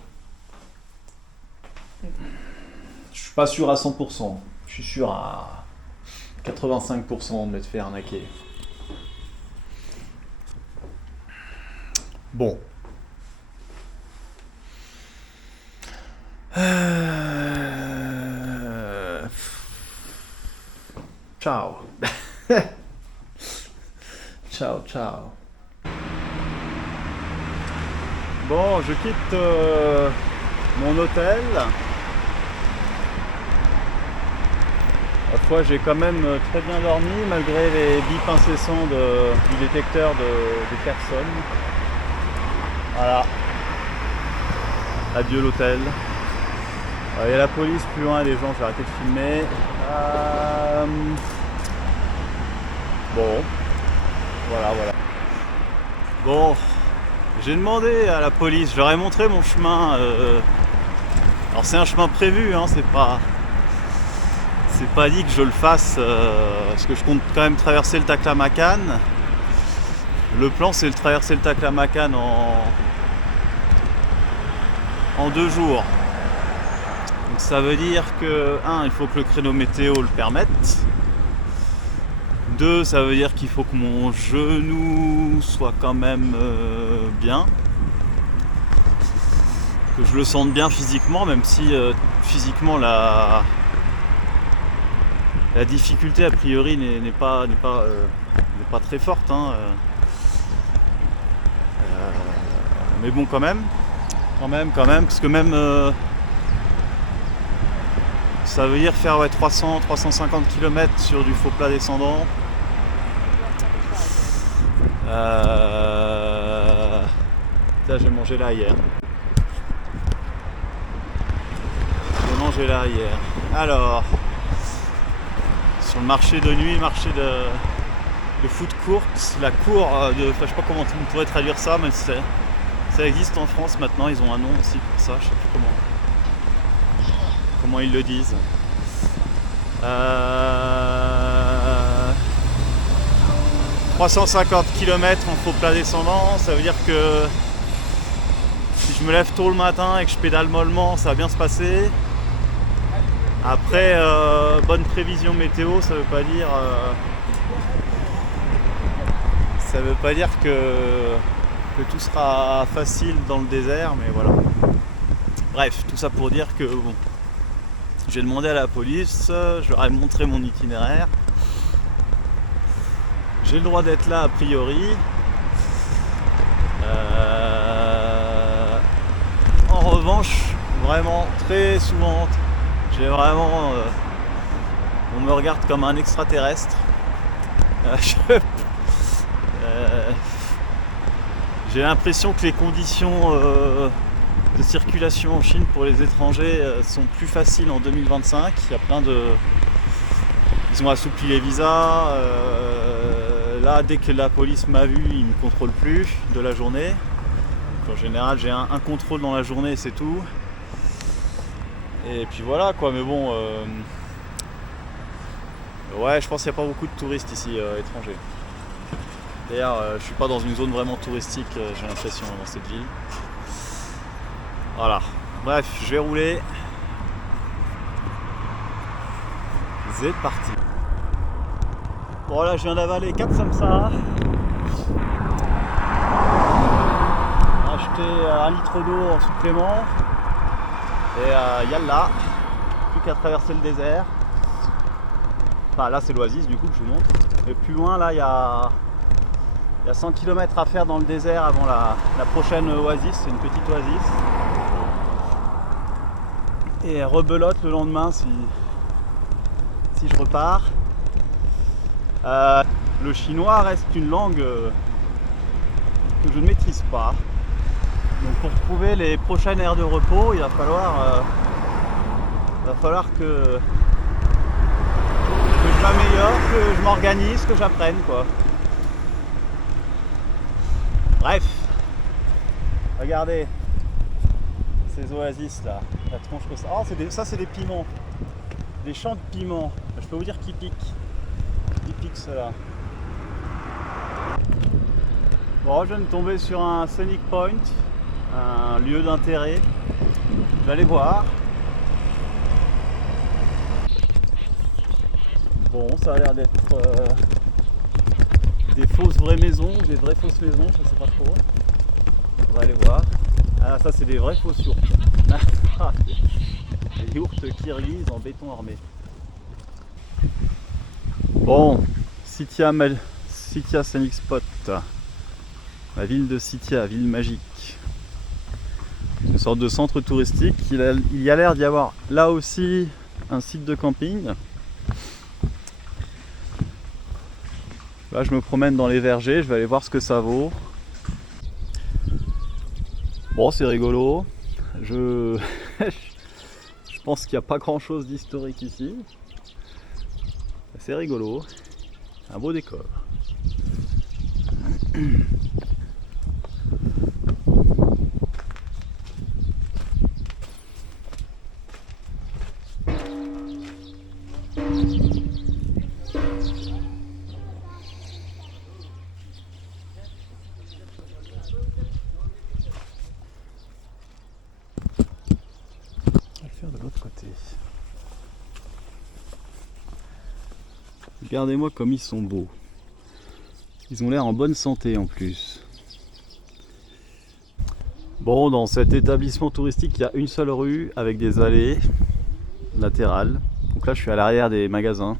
Je suis pas sûr à 100%. Je suis sûr à 85% de m'être fait arnaquer. Bon. Ciao. Ciao, ciao. Bon, je quitte mon hôtel. La fois, j'ai quand même très bien dormi malgré les bips incessants du détecteur des personnes. Voilà. Adieu l'hôtel. Il y a la police plus loin, les gens, j'ai arrêté de filmer. Bon. Voilà. Bon. J'ai demandé à la police, je leur ai montré mon chemin. Alors c'est un chemin prévu, hein, c'est pas dit que je le fasse parce que je compte quand même traverser le Taklamakan. Le plan c'est de traverser le Taklamakan en 2 jours. Donc ça veut dire que 1, il faut que le créneau météo le permette. 2, ça veut dire qu'il faut que mon genou soit quand même bien. Que je le sente bien physiquement, même si physiquement la difficulté a priori n'est pas très forte. Hein. Mais bon quand même, parce que même ça veut dire faire 300-350 km sur du faux plat descendant. J'ai mangé là hier. Alors, sur le marché de nuit, marché de food court, la cour de. Enfin, je sais pas comment on pourrait traduire ça, même si ça existe en France maintenant, ils ont un nom aussi pour ça, je sais plus comment ils le disent. 350 km en faux plat descendant, ça veut dire que si je me lève tôt le matin et que je pédale mollement, ça va bien se passer. Après, bonne prévision météo, ça veut pas dire que tout sera facile dans le désert, mais voilà. Bref, tout ça pour dire que bon, j'ai demandé à la police, je leur ai montré mon itinéraire. J'ai le droit d'être là a priori. En revanche, vraiment très souvent, on me regarde comme un extraterrestre. J'ai l'impression que les conditions de circulation en Chine pour les étrangers sont plus faciles en 2025. Il y a ils ont assoupli les visas. Là, dès que la police m'a vu, ils ne me contrôlent plus de la journée. Donc, en général, j'ai un contrôle dans la journée et c'est tout. Et puis voilà quoi, mais bon. Ouais, je pense qu'il n'y a pas beaucoup de touristes ici étrangers. D'ailleurs, je suis pas dans une zone vraiment touristique, j'ai l'impression, dans cette ville. Voilà. Bref, je vais rouler. C'est parti. Bon là je viens d'avaler 4 samsas. J'ai acheté 1 litre d'eau en supplément. Et yalla, plus qu'à traverser le désert. Enfin là c'est l'oasis du coup que je vous montre. Et plus loin là il y a 100 km à faire dans le désert avant la prochaine oasis, c'est une petite oasis. Et rebelote le lendemain si je repars. Le chinois reste une langue que je ne maîtrise pas. Donc pour trouver les prochaines aires de repos, il va falloir que je m'améliore, que je m'organise, que j'apprenne quoi. Bref, regardez ces oasis là, la tronche que ça. Oh, ça c'est des piments, des champs de piments. Je peux vous dire qu'ils piquent. Ils piquent ceux-là. Bon, je viens de tomber sur un scenic point, un lieu d'intérêt. Je vais aller voir. Bon, ça a l'air d'être des fausses vraies maisons, des vraies fausses maisons, je sais pas trop. On va aller voir. Ah, ça c'est des vraies fausses yourtes. Des yourtes kirghizes en béton armé. Bon, Sitia Scenic Spot. La ville de Sitia, ville magique. Une sorte de centre touristique. Il y a l'air d'y avoir là aussi un site de camping. Là je me promène dans les vergers, je vais aller voir ce que ça vaut. Bon, c'est rigolo. Je pense qu'il n'y a pas grand chose d'historique ici. C'est rigolo. Un beau décor. De l'autre côté. Regardez-moi comme ils sont beaux. Ils ont l'air en bonne santé en plus. Bon, dans cet établissement touristique, il y a une seule rue avec des allées latérales. Donc là, je suis à l'arrière des magasins.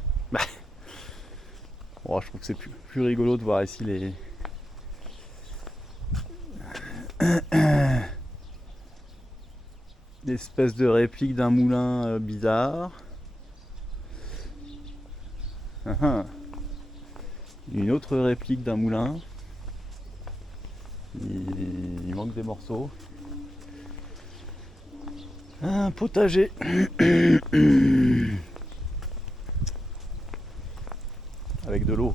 Bon, je trouve que c'est plus rigolo de voir ici les... L'espèce de réplique d'un moulin bizarre. Une autre réplique d'un moulin. Il manque des morceaux. Un potager. Avec de l'eau.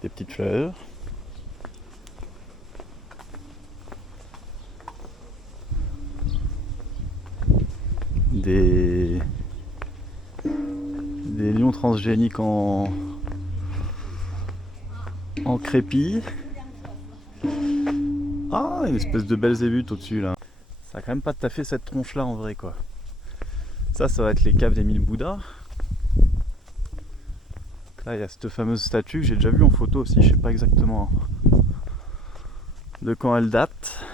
Des petites fleurs. Des lions transgéniques en crépi. Ah, une espèce de belzébuth au-dessus là. Ça a quand même pas tout à fait cette tronche là en vrai quoi. Ça va être les caves des 1000 Bouddhas. Là il y a cette fameuse statue que j'ai déjà vue en photo aussi, je sais pas exactement de quand elle date.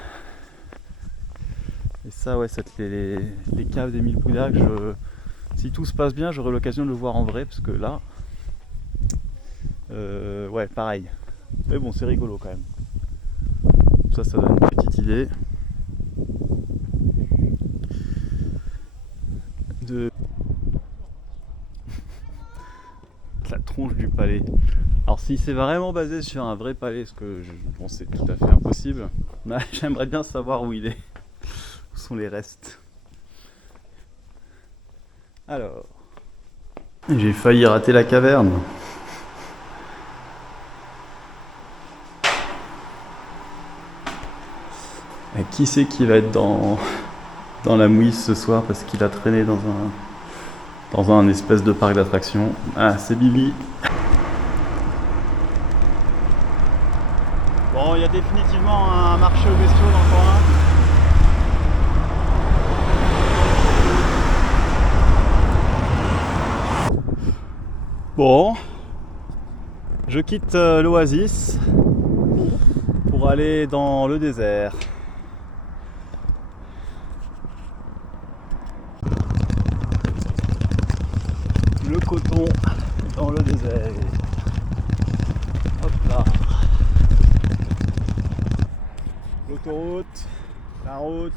Et ça ouais, c'est les caves des 1000 Bouddhas que si tout se passe bien, j'aurai l'occasion de le voir en vrai parce que là ouais pareil. Mais bon, c'est rigolo quand même. Ça donne une petite idée de la tronche du palais. Alors si c'est vraiment basé sur un vrai palais, ce que je pense c'est tout à fait impossible, j'aimerais bien savoir où il est. Où sont les restes? Alors, j'ai failli rater la caverne. Et qui c'est qui va être dans la mouise ce soir parce qu'il a traîné dans un espèce de parc d'attractions? Ah, c'est Bibi. Bon, il y a définitivement un marché aux bestiaux dans le coin. Bon, je quitte l'oasis pour aller dans le désert. Le coton dans le désert. Hop là. L'autoroute, la route,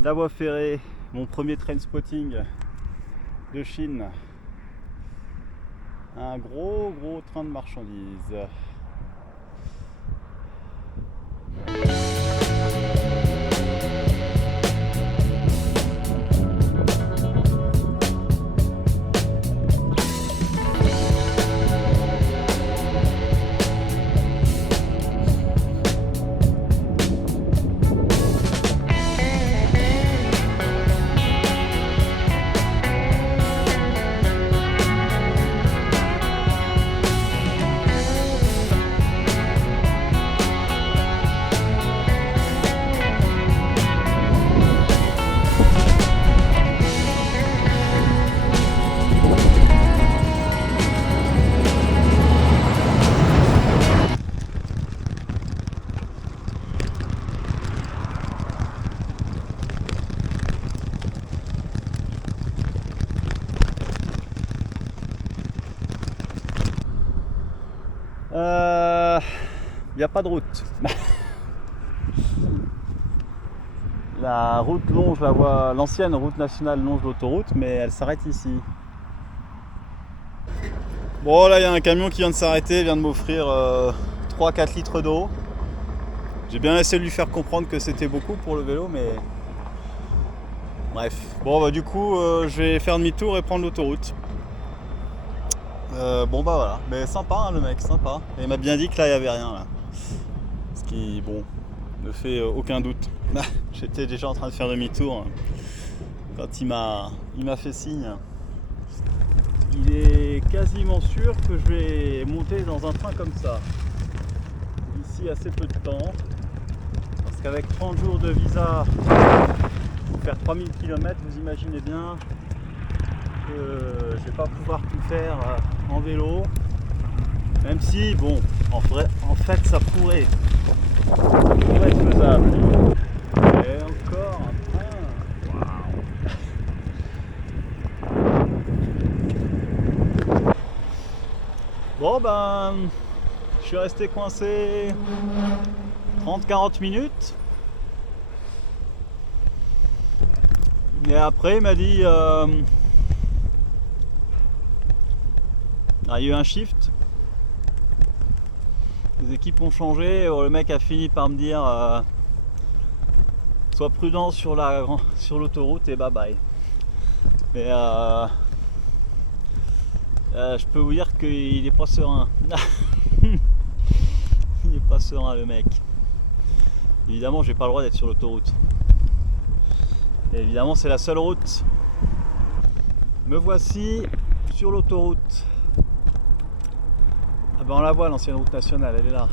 la voie ferrée, mon premier train spotting de Chine. Un gros train de marchandises. Il n'y a pas de route. La route longe la voie, l'ancienne route nationale longe l'autoroute, mais elle s'arrête ici. Bon, là il y a un camion qui vient de s'arrêter, vient de m'offrir 3-4 litres d'eau. J'ai bien essayé de lui faire comprendre que c'était beaucoup pour le vélo, mais bref. Bon, bah du coup, je vais faire demi-tour et prendre l'autoroute. Bon bah voilà, mais sympa hein, le mec, sympa. Et il m'a bien dit que là il n'y avait rien là. Ce qui, bon, ne fait aucun doute. J'étais déjà en train de faire demi-tour quand il m'a fait signe. Il est quasiment sûr que je vais monter dans un train comme ça. D'ici assez peu de temps. Parce qu'avec 30 jours de visa, pour faire 3000 km, vous imaginez bien que je vais pas pouvoir tout faire en vélo, même si bon en fait ça pourrait être faisable. Et encore un train. Wow. Bon ben je suis resté coincé 30-40 minutes. Et après il m'a dit il y a eu un shift, les équipes ont changé, le mec a fini par me dire sois prudent sur l'autoroute et bye bye. Mais je peux vous dire qu'il est pas serein. Il est pas serein le mec. Évidemment j'ai pas le droit d'être sur l'autoroute. Et évidemment c'est la seule route. Me voici sur l'autoroute. Ah ben on la voit l'ancienne route nationale, elle est là.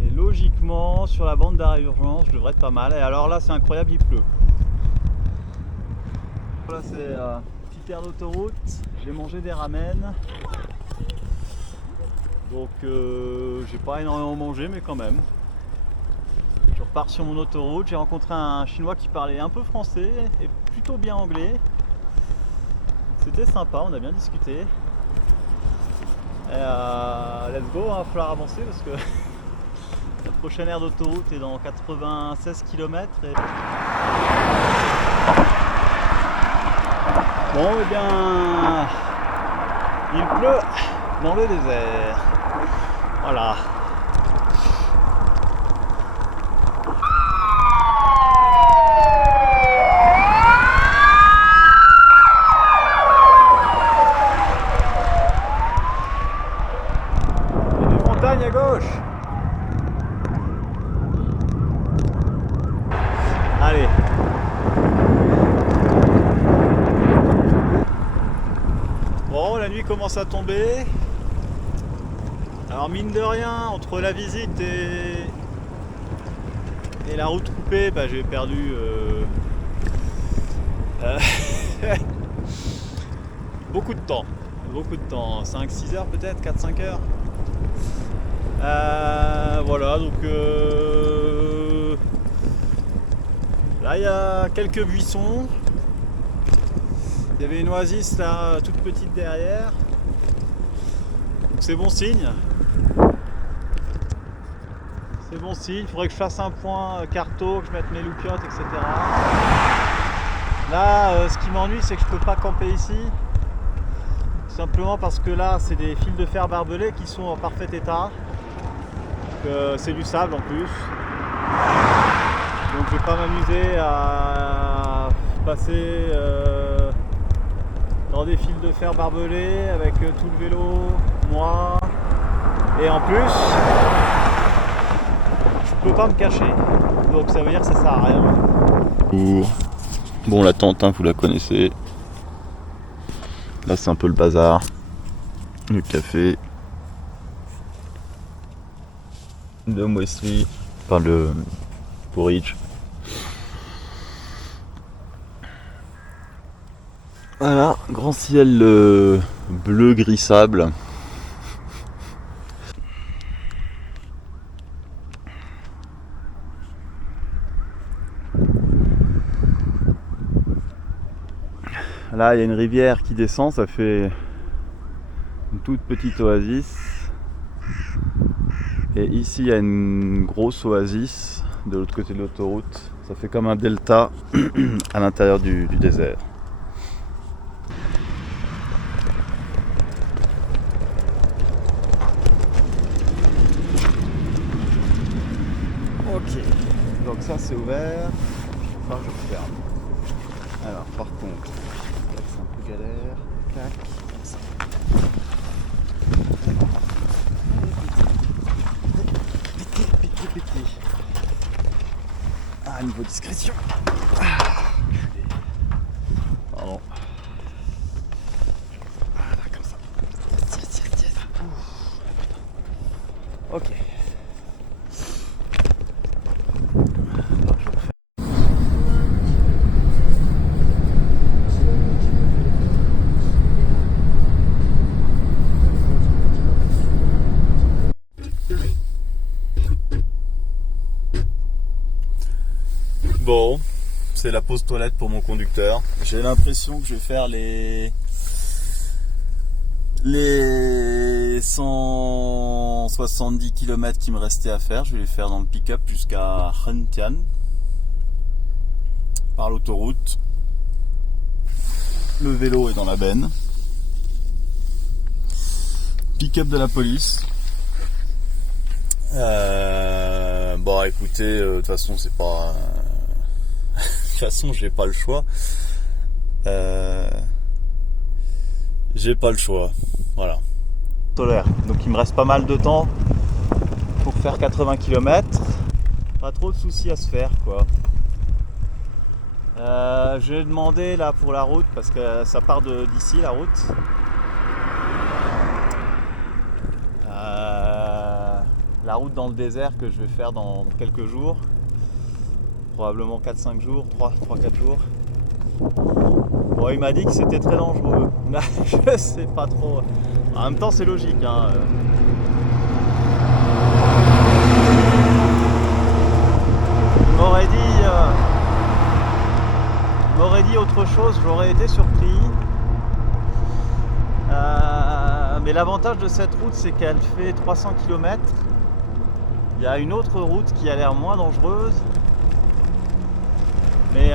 Et logiquement sur la bande d'arrêt urgence je devrais être pas mal. Et alors là c'est incroyable, il pleut. Là c'est petite aire d'autoroute, j'ai mangé des ramen. Donc j'ai pas énormément mangé mais quand même. Je repars sur mon autoroute, j'ai rencontré un chinois qui parlait un peu français et plutôt bien anglais. C'était sympa, on a bien discuté. Et let's go, il va falloir avancer parce que la prochaine aire d'autoroute est dans 96 km. Et... Bon, et bien, il pleut dans le désert. Voilà. À gauche. Allez. Bon, la nuit commence à tomber. Alors mine de rien, entre la visite et la route coupée, bah, j'ai perdu Euh, beaucoup de temps, 5-6 heures peut-être, 4-5 heures. Voilà, donc là il y a quelques buissons. Il y avait une oasis là, toute petite derrière. Donc c'est bon signe. C'est bon signe, il faudrait que je fasse un point carto, que je mette mes lookouts, etc. Là, ce qui m'ennuie, c'est que je peux pas camper ici. Tout simplement parce que là, c'est des fils de fer barbelés qui sont en parfait état. C'est du sable en plus. Donc je vais pas m'amuser à passer dans des fils de fer barbelés avec tout le vélo, moi. Et en plus, je peux pas me cacher. Donc ça veut dire que ça sert à rien. Bon, la tente, hein, vous la connaissez. Là c'est un peu le bazar. Le café. De muesli. Enfin le porridge. Voilà, grand ciel bleu gris sable. Là il y a une rivière qui descend, ça fait une toute petite oasis. Et ici il y a une grosse oasis de l'autre côté de l'autoroute. Ça fait comme un delta à l'intérieur du désert. Ok, donc ça c'est ouvert. Enfin je ferme. Alors par contre, c'est un peu galère. Clac, comme ça. Pété. Ah, niveau discrétion. Pardon. Voilà, comme ça. Tiens. Ok. Bon, c'est la pause toilette pour mon conducteur. J'ai l'impression que je vais faire les 170 km qui me restaient à faire. Je vais les faire dans le pick-up jusqu'à Hen Thian par l'autoroute. Le vélo est dans la benne. Pick-up de la police. Bon, écoutez, de toute façon, c'est pas. De toute façon, j'ai pas le choix. J'ai pas le choix. Voilà. Solaire. Donc il me reste pas mal de temps pour faire 80 km. Pas trop de soucis à se faire, quoi. J'ai demandé là pour la route parce que ça part d'ici la route. La route dans le désert que je vais faire dans quelques jours. Probablement 4-5 jours, 3-4 jours. Bon, il m'a dit que c'était très dangereux. Je sais pas trop. En même temps, c'est logique, hein. Il m'aurait dit autre chose, j'aurais été surpris. Mais l'avantage de cette route, c'est qu'elle fait 300 km. Il y a une autre route qui a l'air moins dangereuse. Mais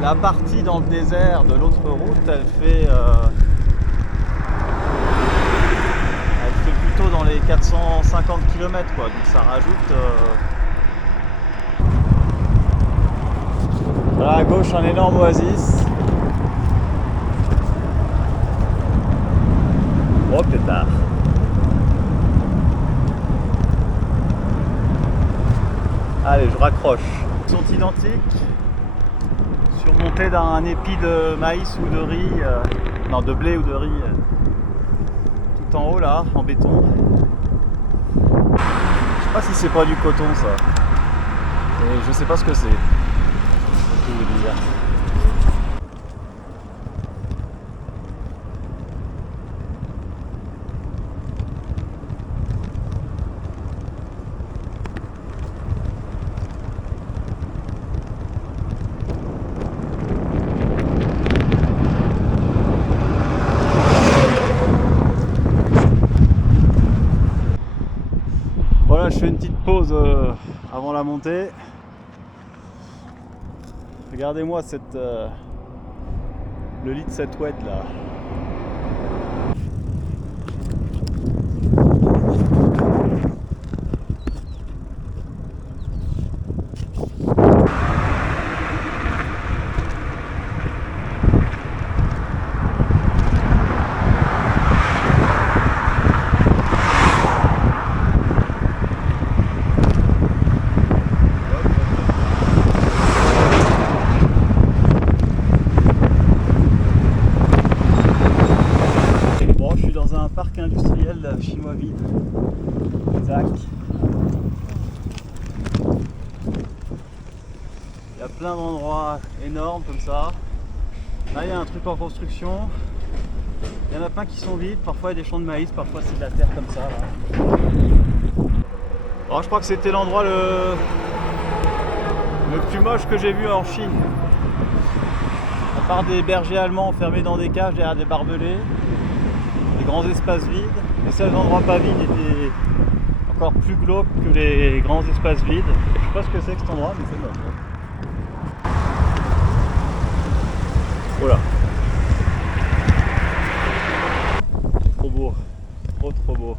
la partie dans le désert de l'autre route, elle fait plutôt dans les 450 km, quoi. Donc ça rajoute. Là à gauche, un énorme oasis. Oh pétard. Allez, je raccroche. Ils sont identiques, surmontés d'un épi de maïs ou de riz, non de blé ou de riz, tout en haut là, en béton. Je sais pas si c'est pas du coton ça. Et je sais pas ce que c'est. tout vous dire. Voilà, je fais une petite pause avant la montée. Regardez-moi le lit de cette oued là. Parc industriel chinois vide, Zac. Il y a plein d'endroits énormes comme ça. Là il y a un truc en construction. Il y en a plein qui sont vides, parfois il y a des champs de maïs, parfois c'est de la terre comme ça. Là. Alors, je crois que c'était l'endroit le plus moche que j'ai vu en Chine. À part des bergers allemands enfermés dans des cages derrière des barbelés. Des grands espaces vides. Les seuls endroits pas vides étaient encore plus glauques que les grands espaces vides. Je sais pas ce que c'est que cet endroit, mais c'est moche. Voilà. Trop beau. Trop beau.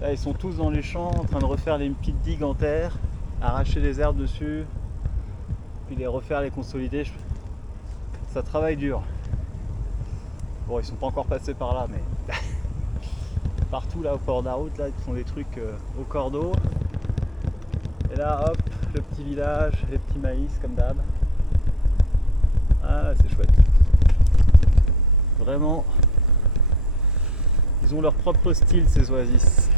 Là ils sont tous dans les champs en train de refaire les petites digues en terre, arracher les herbes dessus, puis les refaire, les consolider. Ça travaille dur. Bon, ils sont pas encore passés par là, mais partout là au bord de la route, là ils font des trucs au cordeau. Et là, hop, le petit village, les petits maïs comme d'hab. Ah, c'est chouette. Vraiment, ils ont leur propre style ces oasis.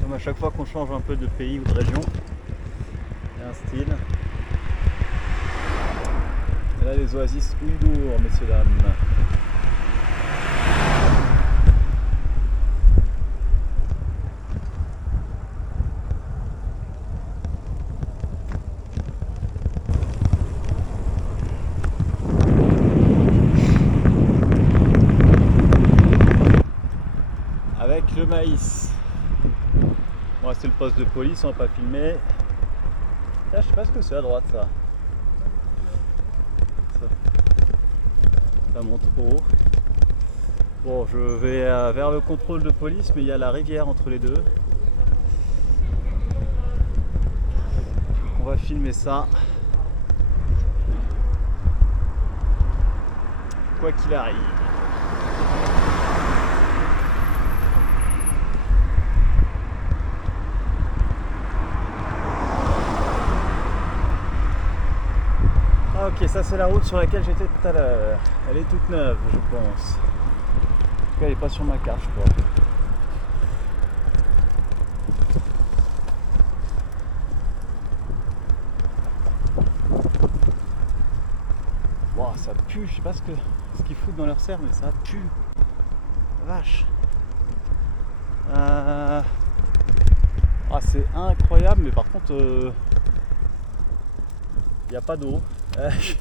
Comme à chaque fois qu'on change un peu de pays ou de région, il y a un style. Et là, les oasis ouïdours, messieurs dames. Avec le maïs. Bon, c'est le poste de police, on va pas filmer. Là, je sais pas ce que c'est à droite ça. Ça monte haut. Bon, je vais vers le contrôle de police, mais il y a la rivière entre les deux. Donc, on va filmer ça. Quoi qu'il arrive. Ok, ça c'est la route sur laquelle j'étais tout à l'heure. Elle est toute neuve, je pense. En tout cas, elle n'est pas sur ma carte, je crois. Wow, ça pue, je sais pas ce qu'ils foutent dans leur serre, mais ça pue. Vache. Ah, c'est incroyable, mais par contre, il n'y a pas d'eau. Je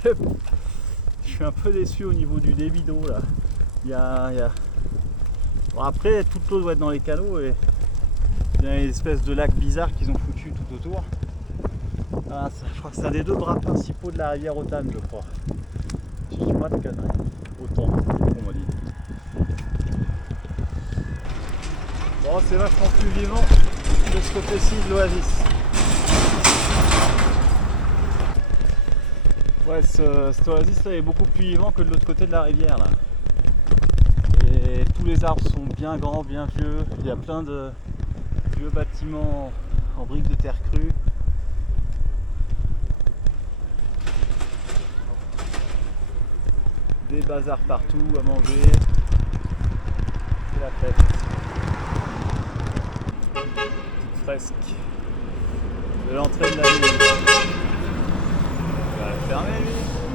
suis un peu déçu au niveau du débit d'eau là. Bon, après, toute l'eau doit être dans les canaux et il y a une espèce de lac bizarre qu'ils ont foutu tout autour. Ah, je crois que c'est un des deux bras principaux de la rivière Otan, je crois. Si je dis pas de conneries. Autant, on m'a dit. Bon, c'est vachement plus vivant de ce côté-ci de l'oasis. Ouais, cet oasis là est beaucoup plus vivant que de l'autre côté de la rivière là. Et tous les arbres sont bien grands, bien vieux. Il y a plein de vieux bâtiments en briques de terre crue. Des bazars partout à manger. C'est la fête. Petite fresque de l'entrée de la ville. Ouais. fermé lui.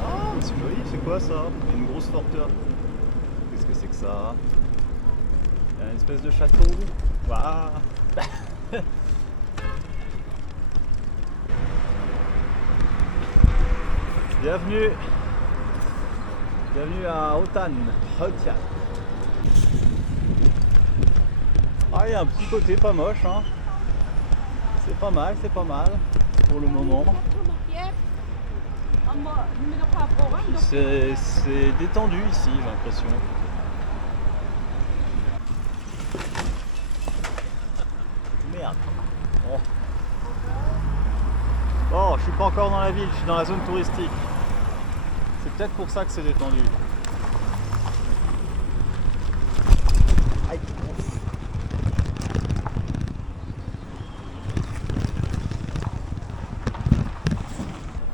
Ah, c'est joli, c'est quoi ça? Une grosse forteresse. Qu'est-ce que c'est que ça? Il y a une espèce de château. Waouh. Bienvenue. Bienvenue à Hotan. Ah, il y a un petit côté pas moche, hein. C'est pas mal pour le moment. C'est détendu ici, j'ai l'impression. Merde. Oh. Bon, je suis pas encore dans la ville, je suis dans la zone touristique. C'est peut-être pour ça que c'est détendu. Aïe.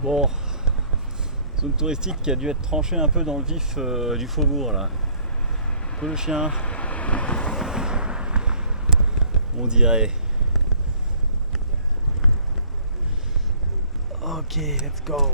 Bon, zone touristique qui a dû être tranchée un peu dans le vif du faubourg là. Un peu le chien, on dirait. Ok, let's go.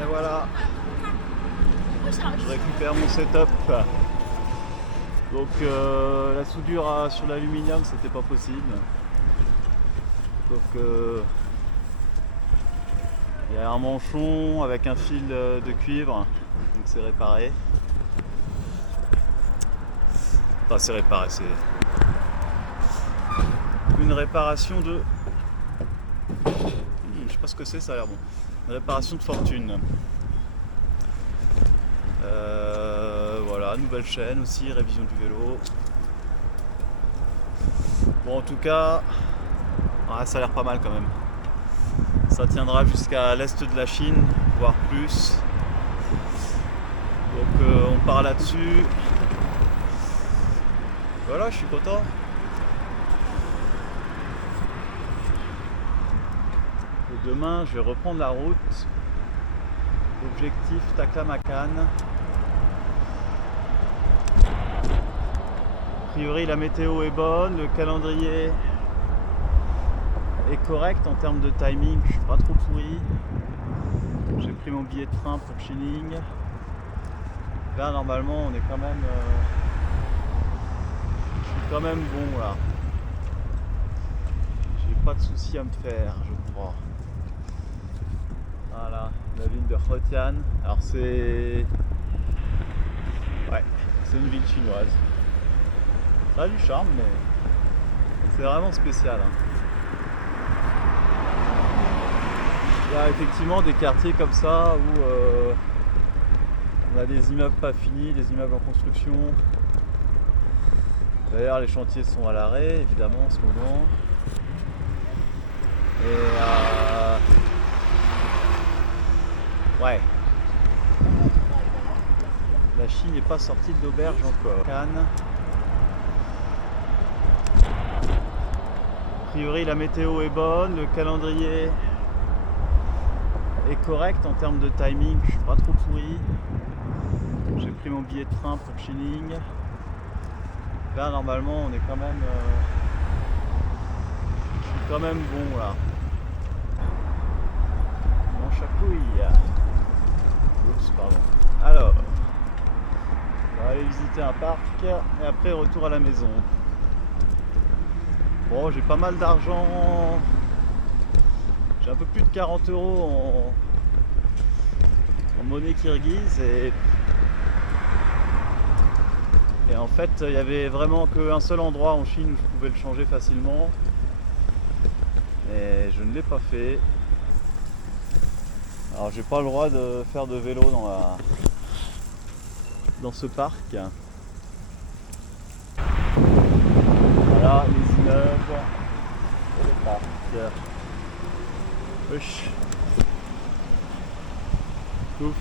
Et voilà, je récupère mon setup. Donc la soudure sur l'aluminium c'était pas possible. Donc il y a un manchon avec un fil de cuivre, donc c'est réparé. Enfin c'est réparé, c'est une réparation de... je sais pas ce que c'est, ça a l'air bon. Une réparation de fortune. Voilà, nouvelle chaîne aussi, révision du vélo. Bon, en tout cas, ça a l'air pas mal quand même. Ça tiendra jusqu'à l'est de la Chine, voire plus. Donc on part là-dessus. Voilà, je suis content. Et demain, je vais reprendre la route. Objectif Taklamakan. A priori la météo est bonne, le calendrier est correct en termes de timing, je suis pas trop pourri. J'ai pris mon billet de train pour Chiling. Là normalement on est quand même je suis quand même bon là. J'ai pas de soucis à me faire, je crois. Voilà, la ville de Hotian. Alors c'est... ouais, c'est une ville chinoise. Ça a du charme, mais c'est vraiment spécial. Hein. Il y a effectivement des quartiers comme ça où on a des immeubles pas finis, des immeubles en construction. D'ailleurs, les chantiers sont à l'arrêt, évidemment, en ce moment. Et ouais. La Chine n'est pas sortie de l'auberge encore. Cannes. A priori la météo est bonne, le calendrier est correct en termes de timing, je suis pas trop pourri. J'ai pris mon billet de train pour Chiling. Là normalement on est quand même je suis quand même bon là. Mon chacouille. Oups, pardon. Alors, on va aller visiter un parc et après retour à la maison. Bon, j'ai pas mal d'argent, j'ai un peu plus de 40 € en monnaie kirghize et en fait il y avait vraiment qu'un seul endroit en Chine où je pouvais le changer facilement et je ne l'ai pas fait. Alors j'ai pas le droit de faire de vélo dans ce parc. Voilà les immeubles et le parc. Wesh. Ouf.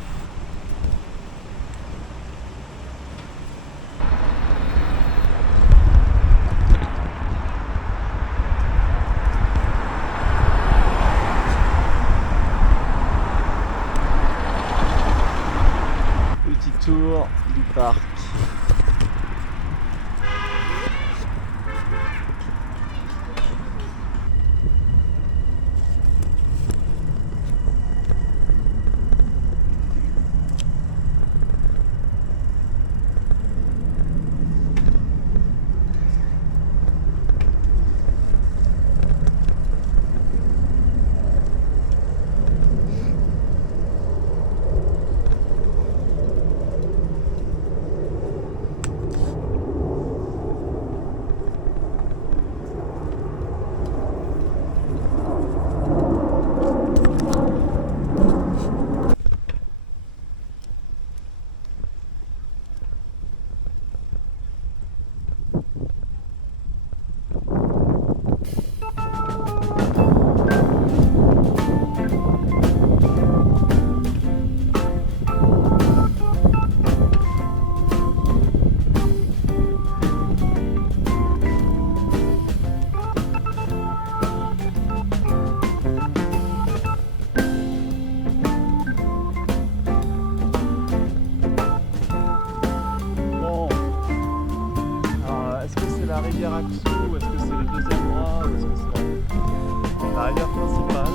Maksu, est-ce que c'est le deuxième bras ou est-ce que c'est la rivière principale?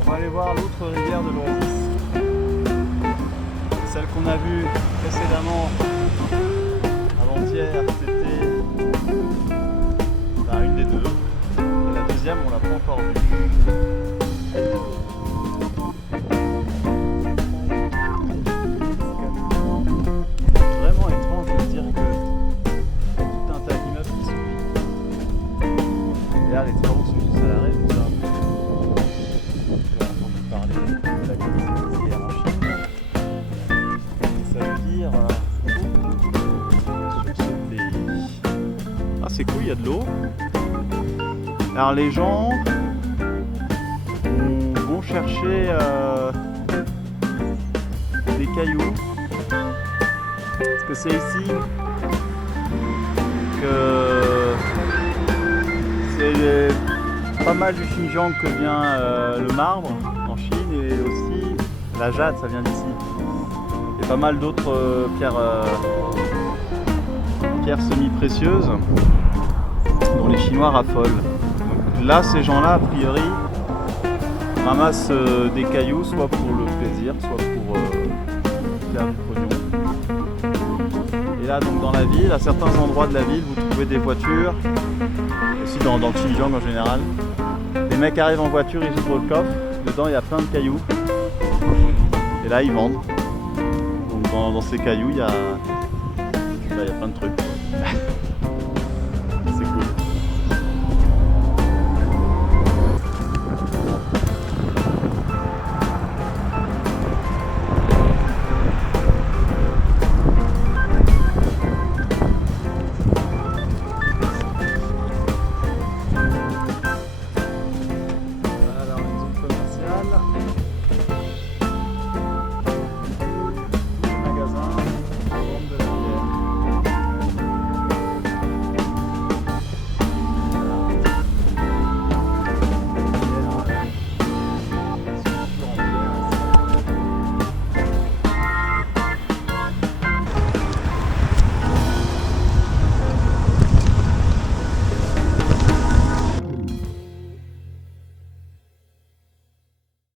On va aller voir l'autre rivière de l'Oasis. Celle qu'on a vue précédemment, avant-hier, c'était une des deux. Et la deuxième, on l'a pas encore vue. Vraiment étrange de dire que tout un tas d'immeubles qui sont vides. Et là, les travaux sont tous à l'arrêt, tout ça. J'ai entendu parler de la crise financière en Chine. Ça veut dire sur ce pays. Ah, c'est cool, il y a de l'eau. Alors les gens vont chercher des cailloux. Parce que c'est ici que c'est pas mal du Xinjiang que vient le marbre en Chine et aussi la jade, ça vient d'ici. Et pas mal d'autres pierres semi-précieuses dont les Chinois raffolent. Donc là, ces gens-là, a priori, ramassent des cailloux, soit pour le plaisir, soit pour faire du pognon. Et là, donc dans la ville, à certains endroits de la ville, vous trouvez des voitures, aussi dans le Xinjiang en général. Les mecs arrivent en voiture, ils ouvrent le coffre, dedans il y a plein de cailloux. Et là, ils vendent. Donc dans ces cailloux, il y a plein de trucs.